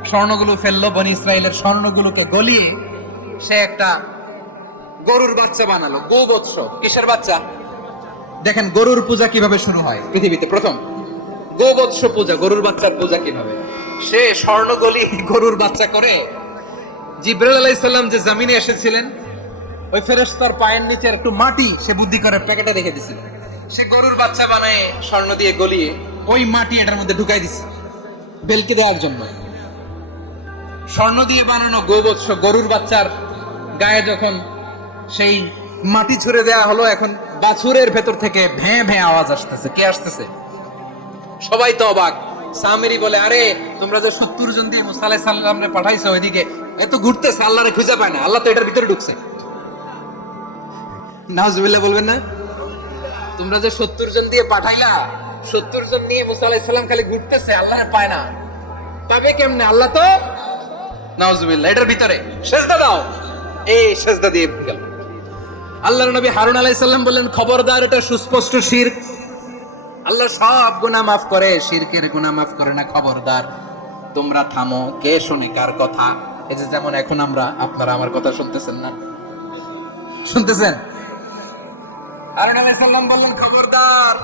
স্বর্ণগুলো ফেললো, বনি ইসরাইলের স্বর্ণগুলোকে গলিয়ে সে একটা গরুর বাচ্চা বানালো। গোবৎস। কিসের বাচ্চা? দেখেন গরুর পূজা কিভাবে শুরু হয় পৃথিবীতে প্রথম। গোবৎস পূজা, গরুর বাচ্চার পূজা কিভাবে। সে স্বর্ণ গলি গরুর বাচ্চা করে, জিবরাইল আলাইহিস সালাম যে জমিনে এসেছিলেন, ওই ফেরেশতার পায়ের নিচে একটু মাটি সে বুদ্ধি করে প্যাকেটে রেখে দিছিল। সে গরুর বাচ্চা বানায় স্বর্ণ দিয়ে গলিয়ে ওই মাটি এটার মধ্যে ঢুকাই দিছে বেলকে দেওয়ার জন্য। স্বর্ণ দিয়ে বানানো গোবৎস গরুর বাচ্চার গায়ে যখন সেই মাটি ছুঁড়ে দেওয়া হলো, এখন বাছুরের ভেতর থেকে ভ্যাঁ ভ্যাঁ আওয়াজ আসতেছে। কে আসতেছে? সবাই তো অবাক। সামিরি বলে, আরে তোমরা যে 70 জন দিয়ে মুসা আলাইহিস সালামরে পাঠাইছো, ওইদিকে এত ঘুরতেছে, আল্লাহরে খুঁজে পায় না, আল্লাহ তো এটার ভিতরে ঢুকছে। নাউজুবিল্লাহ বলবেন না? তোমরা যে 70 জন দিয়ে পাঠাইলা, 70 জন নিয়ে মুসা আলাইহিস সালাম খালি ঘুরতেছে, আল্লাহরে পায় না। পাবে কেমনে? আল্লাহ তো, নাউজুবিল্লাহ, এটার ভিতরে সিজদা দাও। এই সিজদা দিয়ে গেল। আল্লাহর নবী হারুন আলাইহিস সালাম বললেন, খবরদার, এটা সুস্পষ্ট শিরক। আল্লাহ সব গুনাহ মাফ করে, শিরকের গুনাহ মাফ করে না। খবরদার, তোমরা থামো। কে শুনে কার কথা? এই যে যেমন এখন আপনারা আমার কথা শুনতেছেন না? শুনতেছেন? হারুন আলাইহিস সালাম বললেন, খবরদার,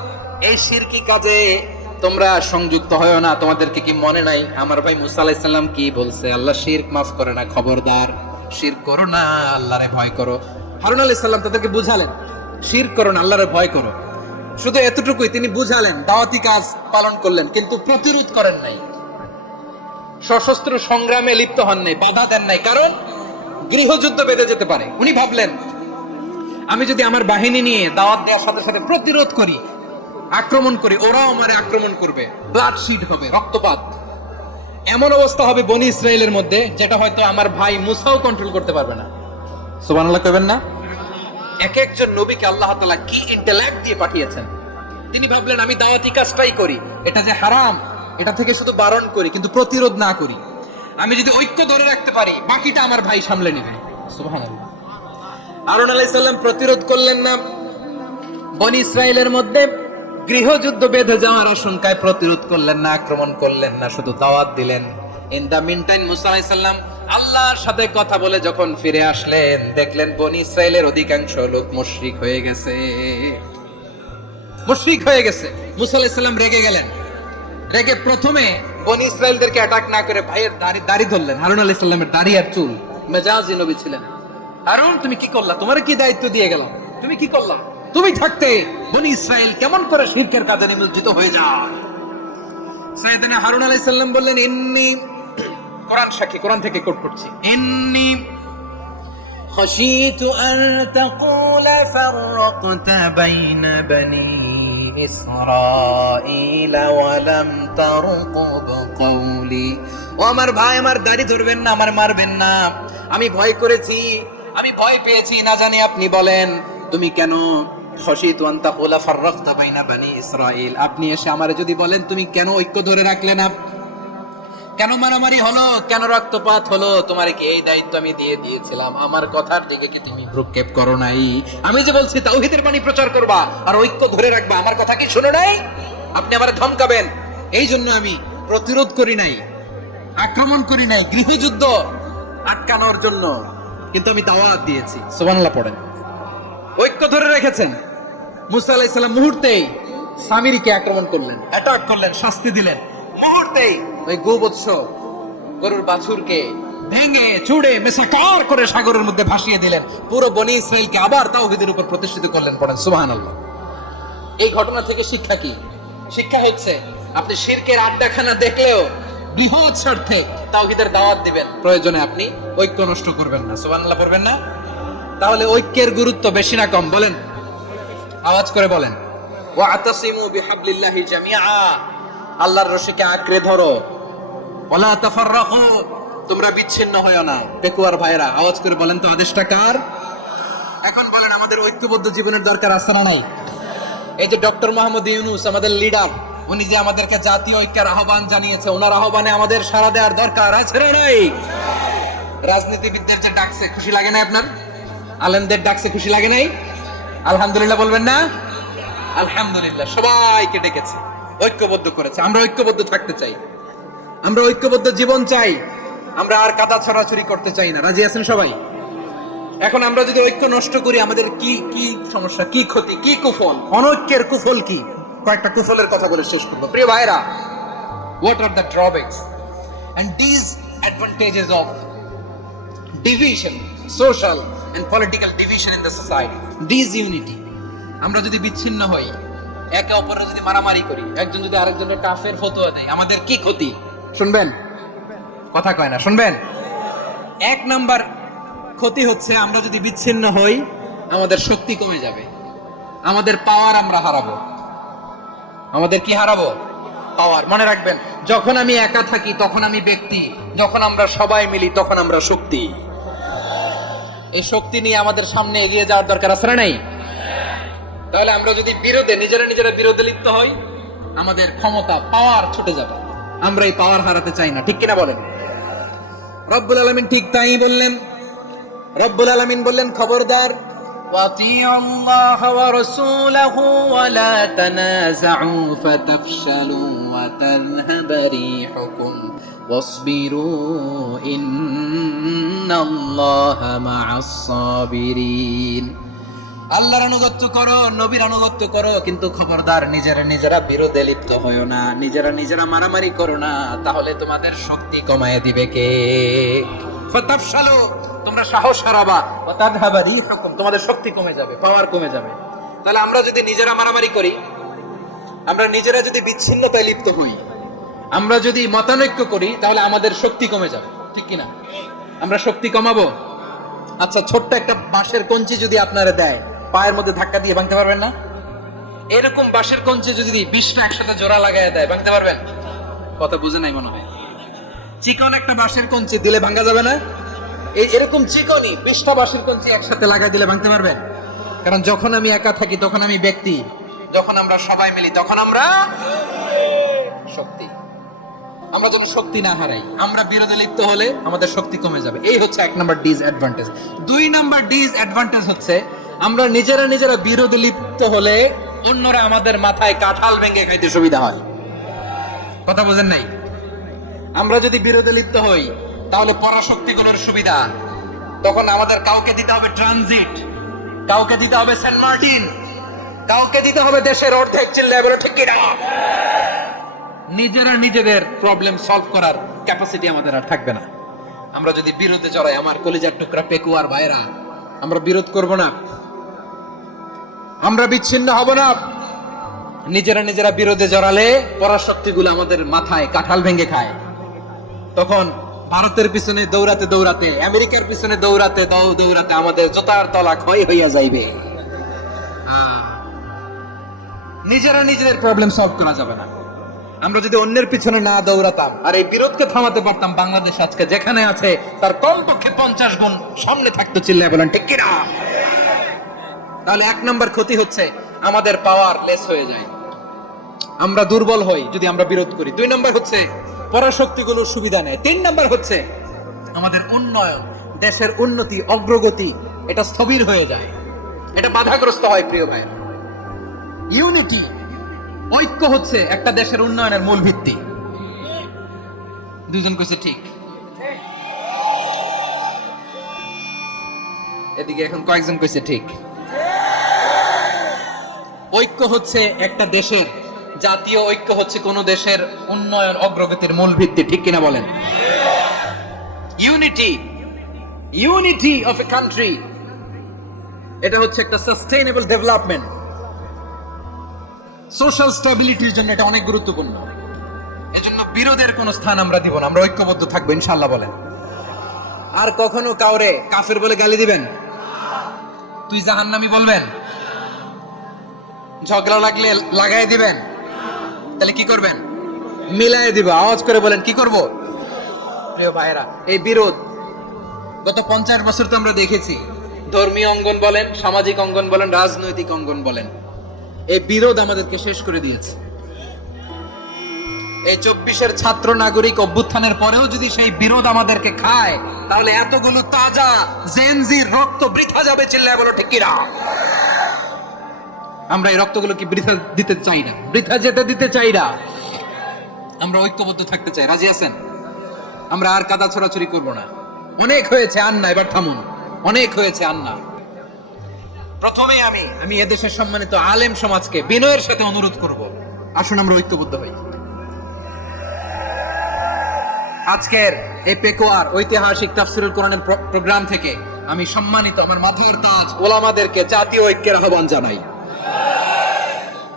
এই শিরকি কাজে তোমরা সংযুক্ত হয়ো না। তোমাদেরকে কি মনে নাই আমার ভাই মুসা আলাইহিস সালাম কি বলছে? আল্লাহ শিরক মাফ করে না। খবরদার, শিরক করো না, আল্লাহরে ভয় করো। হারুন আলাইহিস সালাম তাদেরকে বুঝালেন, শিরক করো না, আল্লাহরে ভয় করো। শুধু এতটুকুই তিনি বুঝালেন, দাওয়াতি কাজ পালন করলেন, কিন্তু প্রতিরোধ করেন নাই, সশস্ত্র সংগ্রামে লিপ্ত হন নাই, বাধা দেন নাই, কারণ গৃহযুদ্ধ বেঁধে যেতে পারে। উনি ভাবলেন, আমি যদি আমার বাহিনী নিয়ে দাওয়াত দেওয়ার সাথে সাথে প্রতিরোধ করি, আক্রমণ করি, ওরাও আমারে আক্রমণ করবে, ব্লাডশিট হবে, রক্তপাত। এমন অবস্থা হবে বনি ইসরাইলের মধ্যে, যেটা হয়তো আমার ভাই মুসাও কন্ট্রোল করতে পারবে না। সুবহানাল্লাহ কইবেন না? এক একজন নবীকে আল্লাহ তাআলা কি ইন্টেলেক্ট দিয়ে পাঠিয়েছেন। তিনি ভাবলেন, আমি দাওয়াতি কাজটাই করি, এটা যে হারাম এটা থেকে শুধু বারণ করি, কিন্তু প্রতিরোধ না করি। আমি যদি ঐক্য ধরে রাখতে পারি, বাকিটা আমার ভাই সামলে নেবে। সুবহানাল্লাহ। হারুন আলাইহিস সালাম প্রতিরোধ করলেন না। বনি ইসরাইলের মধ্যে গৃহযুদ্ধ বেঁধে যাওয়ার আশঙ্কায় প্রতিরোধ করলেন না, আক্রমণ করলেন না, শুধু দাওয়াত দিলেন। ইন দা মিন টাইম মুসা আলাইহিস সালাম আল্লাহর সাথে কথা বলে যখন ফিরে আসলেন, দেখলেন বনি ইসরায়েলের অধিকাংশ লোক মুশরিক হয়ে গেছে। মুশরিক হয়ে গেছে। মুসা আলাইহিস সালাম রেগে গেলেন। রেগে প্রথমে বনি ইসরায়েলদেরকে অ্যাটাক না করে ভাইয়ের দাড়ি ধরলেন। হারুন আলাইহিস সালামের দাড়ি আর চুল। মেজাজি নবী ছিলেন। হারুন, তুমি কি করলা? তোমার কি দায়িত্ব দিয়ে গেলাম? তুমি কি করলা? তুমি থাকতে বনি ইসরায়েল কেমন করে শিরকের কাজে নিমজ্জিত হয়ে যায়? সাইয়েদনা হারুন আলাইহিস সালাম বললেন, ইন্নী, কোরআন সাক্ষী, কোরআন থেকে কোট করছি, ইন্নী خشيت أن تقول فرقت بين بني إسرائيل ولم ترقب قولي। ও আমার ভাই, আমার দাড়ি ধরবেন না, আমার মারবেন না। আমি ভয় করেছি, আমি ভয় পেয়েছি, না জানি আপনি বলেন তুমি কেন খশিতু আন তাকুলা ফাররাকতা বাইনা বানি ইসরাইল, আপনি এসে আমারে যদি বলেন তুমি কেন ঐক্য ধরে রাখলে না, কেন মারামারি হলো, কেন রক্তপাত হলো, তোমারে কি এই দায়িত্ব আমি দিয়ে দিয়েছিলাম? আমার কথার দিকে কি তুমি ভ্রুক্ষেপ করো নাই? আমি যে বলছি তাওহীদের বাণী প্রচার করবা আর ঐক্য ধরে রাখবা, আমার কথা কি শুনো নাই? আপনি আমারে ধমকাবেন, এই জন্য আমি প্রতিরোধ করি নাই, আক্রমণ করি নাই, গৃহযুদ্ধ আটকানোর জন্য কিন্তু আমি দাওয়াত দিয়েছি। সুবহানাল্লাহ পড়েন। ঐক্য ধরে রেখেছেন। মুসা আলাইহিস সালাম মুহূর্তেই সামিরীকে আক্রমণ করলেন, অ্যাটাক করলেন, শাস্তি দিলেন। মুহূর্তেই ওই গোবৎস গরুর বাছুরকে ভেঙে চুড়ে মেসাকার করে সাগরের মধ্যে ভাসিয়ে দিলেন। পুরো বনি ইসরাইলকে আবার তাওহীদের উপর প্রতিষ্ঠিত করলেন। পড়েন সুবহানাল্লাহ। এই ঘটনা থেকে শিক্ষা কি? শিক্ষা হচ্ছে আপনি শিরকের আড্ডাখানা দেখলেও বৃহৎ স্বার্থে তাওহীদের দাওয়াত দিবেন, প্রয়োজনে আপনি ঐক্য নষ্ট করবেন না। সুবহানাল্লাহ পড়বেন না? তাহলে ঐক্যের গুরুত্ব বেশি না কম? বলেন, আওয়াজ করে বলেন। ওয়াতাসিমু বিহাবলিল্লাহি জামিআ, আল্লাহর রশিকে আঁকড়ে ধরো। ওয়ালা তাফাররাকু, তোমরা বিচ্ছিন্ন হয়ো না। পেকুয়ার ভাইরা আওয়াজ করে বলেন তো, আদেশটা কার? এখন বলেন, আমাদের ঐক্যবদ্ধ জীবনের দরকার আছে না নাই? এই যে ডক্টর মোহাম্মদ ইউনূস আমাদের লিডার, উনি যে আমাদেরকে জাতীয় ঐক্যের আহ্বান জানিয়েছে, ওনার আহ্বানে আমাদের সাড়া দেওয়ার দরকার আছে না নাই? রাজনীতিবিদদের যে ডাকছে, খুশি লাগে না আপনার? আলেমদের ডাকছে, খুশি লাগে নাই? আলহামদুলিল্লাহ বলবেন না? আলহামদুলিল্লাহ, সবাইকে ডেকেছে, ঐক্যবদ্ধ করেছে। আমরা ঐক্যবদ্ধ থাকতে চাই, আমরা ঐক্যবদ্ধ জীবন চাই, আমরা আর কাদা ছড়াছড়ি করতে চাই না। রাজি আছেন সবাই? এখন আমরা যদি ঐক্য নষ্ট করি, আমাদের কি কি সমস্যা, কি ক্ষতি, কি কুফল? অনৈক্যের কুফল কি? কয়েকটা কুফলের কথা বলে শেষ করবো। প্রিয় ভাইরা, what are the drawbacks and disadvantages of division, social and political division in the society? Disunity, আমরা যদি বিচ্ছিন্ন হই, একে অপরের যদি মারামারি করি, একজন যদি আরেকজনের কাফের ফতোয়া দেয়, আমাদের কি ক্ষতি? শুনবেন? কথা কয় না, শুনবেন? এক নাম্বার ক্ষতি হচ্ছে, আমরা যদি বিচ্ছিন্ন হই, আমাদের শক্তি কমে যাবে, আমাদের পাওয়ার আমরা হারাবো। আমাদের কি হারাবো? পাওয়ার। মনে রাখবেন, যখন আমি একা থাকি তখন আমি ব্যক্তি, যখন আমরা সবাই মিলি তখন আমরা শক্তি। এই শক্তি নিয়ে আমাদের সামনে এগিয়ে যাওয়ার দরকার আছে না নাই? তাহলে আমরা যদি নিজেরা বিরোধে লিপ্ত হই, আমাদের ক্ষমতা, পাওয়ার ছুটে যাবে। আমরা এই পাওয়ার হারাতে চাই না, ঠিক কিনা বলেন? রব্বুল আলামিন ঠিক তাই বললেন। রব্বুল আলামিন বললেন, খবরদার, وأطيعوا الله ورسوله ولا تنازعوا فتفشلوا وتذهب ريحكم واصبروا إن الله مع الصابرين। আল্লাহর আনুগত্য করো, নবীর আনুগত্য করো, কিন্তু খবরদার নিজেরা বিরোধে লিপ্ত হয়ো না, নিজেরা মারামারি করো না, তাহলে তোমাদের শক্তি কমায় দিবে কে? ফাতাফশালু, তোমরা সাহস হারাবা, ওয়া তাযহাবা রিহুকুম, তোমাদের শক্তি কমে যাবে, পাওয়ার কমে যাবে। তাহলে আমরা যদি নিজেরা মারামারি করি, আমরা নিজেরা যদি বিচ্ছিন্নতায় লিপ্ত হই, আমরা যদি মতানৈক্য করি, তাহলে আমাদের শক্তি কমে যাবে, ঠিক কি না? আমরা শক্তি কমাবো। আচ্ছা, ছোট্ট একটা বাঁশের কঞ্চি যদি আপনারা দেয়, পায়ের মধ্যে ধাক্কা দিয়ে ভাঙতে পারবেন না? এরকম বাঁশের কঞ্চি যদি 20টা একসাথে জোড়া লাগায় দেয়, ভাঙতে পারবেন? কথা বুঝে নাই মনে হয়। চিকন একটা বাঁশের কঞ্চি দিলে ভাঙা যাবে না? এরকম চিকনই 20টা বাঁশের কঞ্চি একসাথে লাগাই দিলে ভাঙতে পারবেন? কারণ যখন আমি একা থাকি তখন আমি ব্যক্তি, যখন আমরা সবাই মিলি তখন আমরা শক্তি। আমরা যেন শক্তি না হারাই, আমরা বিরোধে লিপ্ত হলে আমাদের শক্তি কমে যাবে। এই হচ্ছে 1 নাম্বার ডিসঅ্যাডভান্টেজ। 2 নাম্বার ডিসঅ্যাডভান্টেজ হচ্ছে, আমরা নিজেরা বিরোধে লিপ্ত হলে অন্যরা আমাদের মাথায় কাঁঠাল ভেঙে খাইতে সুবিধা হয়। কথা বোঝেন নাই? আমরা যদি বিরোধে লিপ্ত হই, তাহলে পরাশক্তিগুলোর সুবিধা। তখন আমাদের কাউকে দিতে হবে ট্রানজিট, কাউকে দিতে হবে সেন্ট মার্টিন, কাউকে দিতে হবে দেশের অর্ধেক। চিল্লায় বলো ঠিক কিনা? নিজেরা নিজেদের প্রবলেম সলভ করার ক্যাপাসিটি আমাদের আর থাকবে না। আমরা যদি বিরোধে জড়াই, আমার কলিজার টুকরা পেকুয়ার ভাইরা, আমরা বিরোধ করব না, আমরা বিচ্ছিন্ন হব না। নিজেরা নিজেরা বিরোধে জড়ালে পরাশক্তিগুলো আমাদের মাথায় কাঁঠাল ভেঙে খায়। তখন ভারতের পিছনে দৌড়াতে দৌড়াতে, আমেরিকার পিছনে দৌড়াতে দৌড়াতে আমাদের জোতার তলা ক্ষয় হইয়া যাইবে। নিজেরা নিজেদের প্রবলেম সলভ করা যাবে না। আমরা যদি অন্যের পিছনে না দৌড়াতাম আর এই বিরোধকে থামাতে পারতাম, বাংলাদেশ আজকে যেখানে আছে তার কমপক্ষে 50 গুণ সামনে থাকতো। চিল্লায় বলেন ঠিক কিনা? তাহলে 1 নম্বর ক্ষতি হচ্ছে আমাদের পাওয়ার লেস হয়ে যায়, আমরা দুর্বল হই যদি আমরা বিরোধ করি। 2 নম্বর হচ্ছে পরাশক্তিগুলোর সুবিধা নেয়। 3 নম্বর হচ্ছে আমাদের উন্নয়ন, দেশের উন্নতি, অগ্রগতি এটা স্থবির হয়ে যায়, এটা বাধাগ্রস্ত হয়। প্রিয় ভাই, ইউনিটি, ঐক্য হচ্ছে একটা দেশের উন্নয়নের মূল ভিত্তি। দুজন কইছে ঠিক, এদিকে এখন কয়েকজন কইছে ঠিক। ঐক্য হচ্ছে একটা দেশের, জাতীয় ঐক্য হচ্ছে কোন দেশের উন্নয়ন অগ্রগতির মূল ভিত্তি। ঠিক কিনা বলেন? ইউনিটি অফ এ কান্ট্রি, এটা হচ্ছে একটা সাস্টেইনেবল ডেভেলপমেন্ট, সোশ্যাল স্টেবিলিটির জন্য এটা অনেক গুরুত্বপূর্ণ। এজন্য বিরোধের কোনো স্থান আমরা দিব না, আমরা ঐক্যবদ্ধ থাকবো ইনশাআল্লাহ। বলেন, আর কখনো কাউরে কাফের বলে গালি দিবেন? তুই জাহান্নামী বলবেন? ঝগড়া লাগলে লাগাই দিবেন? তাহলে কি করবেন? মিলাই দিব। আওয়াজ করে বলেন, কি করব? প্রিয় ভাইরা, এই বিরোধ গত 50 বছর তো আমরা দেখেছি। ধর্মীয় অঙ্গন বলেন, সামাজিক অঙ্গন বলেন, রাজনৈতিক অঙ্গন বলেন, এই বিরোধ আমাদেরকে শেষ করে দিয়েছে। এই 24-এর ছাত্র নাগরিক অভ্যুত্থানের পরেও যদি সেই বিরোধ আমাদেরকে খায়, তাহলে এতগুলো তাজা জেনজির রক্ত বৃথা যাবে। চিল্লায় বলো ঠিক কিনা? আমরা এই রক্তগুলো কি বৃথা দিতে চাই না, বৃথা যেতে দিতে চাই না। আমরা ঐক্যবদ্ধ থাকতে চাই। রাজি আছেন? আমরা আর কাদা ছড়াছড়ি করব না। অনেক হয়েছে, আন্না, এবার থামুন। অনেক হয়েছে, আন্না। প্রথমে আমি এদেশের সম্মানিত আলেম সমাজকে বিনয়ের সাথে অনুরোধ করব, আসুন আমরা ঐক্যবদ্ধ হই। আজকের এই পেকুয়ার ঐতিহাসিক তাফসীরুল কোরআনের প্রোগ্রাম থেকে আমি সম্মানিত আমার মাথার তাজ ওলামাদেরকে জাতীয় ঐক্যের আহ্বান জানাই।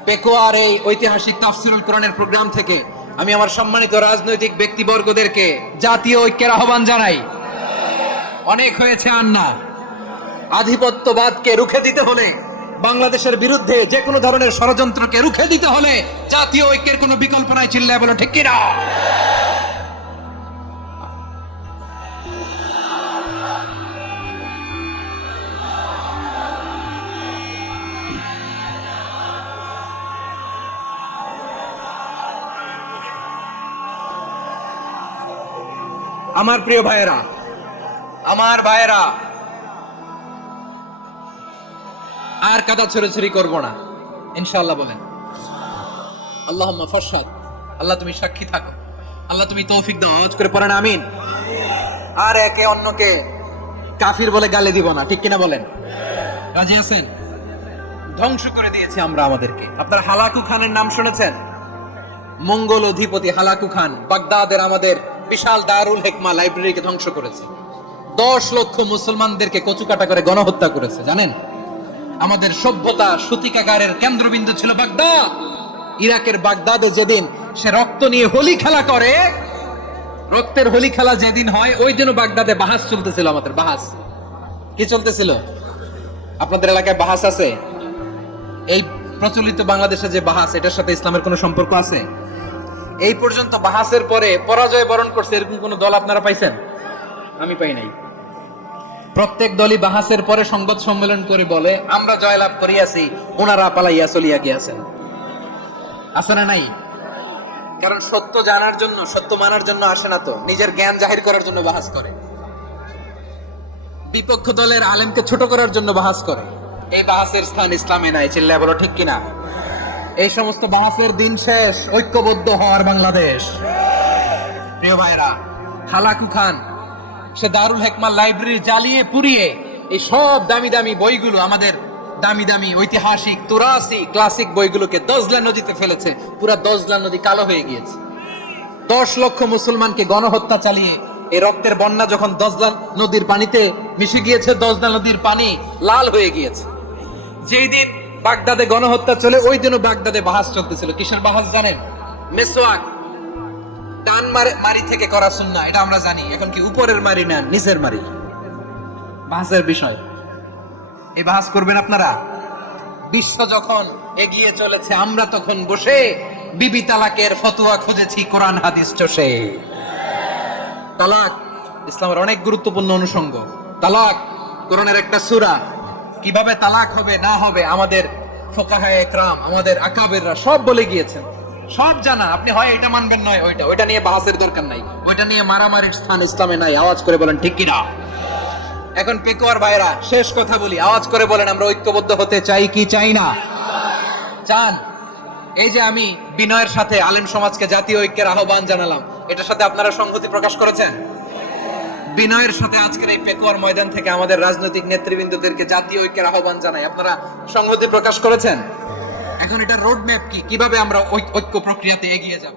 পেকুয়ার এই ঐতিহাসিক তাফসীরুল কোরআনের প্রোগ্রাম থেকে আমি আমার সম্মানিত রাজনৈতিক ব্যক্তিবর্গদেরকে জাতীয় ঐক্যের আহ্বান জানাই। অনেক হয়েছে, আন্না। আধিপত্যবাদকে রুখে দিতে হলে, বাংলাদেশের বিরুদ্ধে যে কোনো ধরনের ষড়যন্ত্রকে রুখে দিতে হলে জাতীয় ঐক্যের কোনো বিকল্প নাই। চিল্লায় বলো ঠিক কিনা? আমার প্রিয় ভাইয়েরা, আমার ভাইয়েরা, আর কাদা ছড়াছড়ি করবো না ইনশাআল্লাহ। বলেন আল্লাহুম্মা ফাশহাদ। আল্লাহ তুমি সাক্ষী থাকো, আল্লাহ তুমি তৌফিক দাও। আওয়াজ করে পড়েন আমিন। আর একে অন্যকে কাফির বলে গালি দিব না। ঠিক কিনা বলেন? রাজি আছেন? ধ্বংস করে দিয়েছি আমরা আমাদেরকে। আপনারা হালাকু খানের নাম শুনেছেন? মঙ্গল অধিপতি হালাকু খান বাগদাদের আমাদের বিশাল দারুল হিকমা লাইব্রেরিকে ধ্বংস করেছে। 10 লক্ষ মুসলমানদেরকে কচুকাটা করে গণহত্যা করেছে। জানেন, আমাদের সভ্যতা সূতিকাগারের কেন্দ্রবিন্দু ছিল বাগদাদ। ইরাকের বাগদাদে যেদিন সে রক্ত নিয়ে হোলি খেলা করে, রক্তের হোলি খেলা যেদিন হয়, ওই দিন বাগদাদে বাহাস চলতেছিল। আমাদের বাহাস কি চলতেছিল? আপনাদের এলাকায় বাহাস আছে? এই প্রচলিত বাংলাদেশে যে বাহাস, এটার সাথে ইসলামের কোনো সম্পর্ক আছে? এই পর্যন্ত বাহাসের পরে পরাজয় বরণ করছে এরকম কোন দল আপনারা পাইছেন? আমি পাই নাই। প্রত্যেক দলই বাহাসের পরে সংবাদ সম্মেলন করে বলে আমরা জয়লাভ করিয়াছি, ওনারা পালাইয়া চলিয়া গিয়াছেন। আছে না নাই? কারণ সত্য জানার জন্য, সত্য মানার জন্য আসে না তো, নিজের জ্ঞান জাহির করার জন্য বাহাস করে। বিপক্ষ দলের আলেমকে ছোট করার জন্য বাহাস করে। এই বাহাসের স্থান ইসলামে নাই। চিল্লায় বলো ঠিক কিনা? এই সমস্ত বাহাসের দিন শেষ, ঐক্যবদ্ধ হওয়ার বাংলাদেশ। প্রিয় ভাইরা, হালাকু খান সে দারুল হেকমা লাইব্রেরি জ্বালিয়ে পুড়িয়ে এই সব দামি দামি বইগুলো, আমাদের দামি দামি ঐতিহাসিক তুরাসি ক্লাসিক বইগুলোকে দজলা নদীতে ফেলেছে। পুরা দজলা নদী কালো হয়ে গিয়েছে। 10 লক্ষ মুসলমানকে গণহত্যা চালিয়ে এই রক্তের বন্যা যখন দজলা নদীর পানিতে মিশে গিয়েছে, দজলা নদীর পানি লাল হয়ে গিয়েছে। যেই দিন বাগদাদে গণহত্যা চলে, ওই দিনও বাগদাদে বাহাস চলতেছিল। কিসের বাহাস জানেন? মেসওয়াক, ডান মারি থেকে করা সুন্নাহ, এটা আমরা জানি। এখন কি উপরের মারি না নিচের মারি? বাহাসের বিষয়। এই বাহাস করবেন আপনারা? বিশ্ব যখন এগিয়ে চলেছে, আমরা তখন বসে বিবি তালাকের ফতোয়া খুঁজেছি কোরআন হাদিস চষে। তালাক ইসলামের অনেক গুরুত্বপূর্ণ অনুষঙ্গ। তালাক কোরআনের একটা সূরা। কিভাবে তালাক হবে না হবে আমাদের ফুকাহায়ে ইকরাম, আমাদের আকাবেররা সব বলে গিয়েছেন, সব জানা। আপনি হয় এটা মানবেন, নয় ওইটা নিয়ে বাহাসের দরকার নাই, ওইটা নিয়ে মারামারির স্থান ইসলামে নাই। আওয়াজ করে বলেন ঠিক কিনা? এখন পেকুয়ার ভাইরা, শেষ কথা বলি, আওয়াজ করে বলেন আমরা ঐক্যবদ্ধ হতে চাই কি চাই না? চান? এই যে আমি বিনয়ের সাথে আলেম সমাজকে জাতীয় ঐক্যের আহ্বান জানালাম, এটার সাথে আপনারা সংহতি প্রকাশ করেছেন? বিনয়ের সাথে আজকের এই পেকুয়ার ময়দান থেকে আমাদের রাজনৈতিক নেতৃবৃন্দদেরকে জাতীয় ঐক্যের আহ্বান জানাই, আপনারা সংহতি প্রকাশ করেছেন? এখন এটা রোড ম্যাপ কি, কিভাবে আমরা ঐক্য প্রক্রিয়াতে এগিয়ে যাব?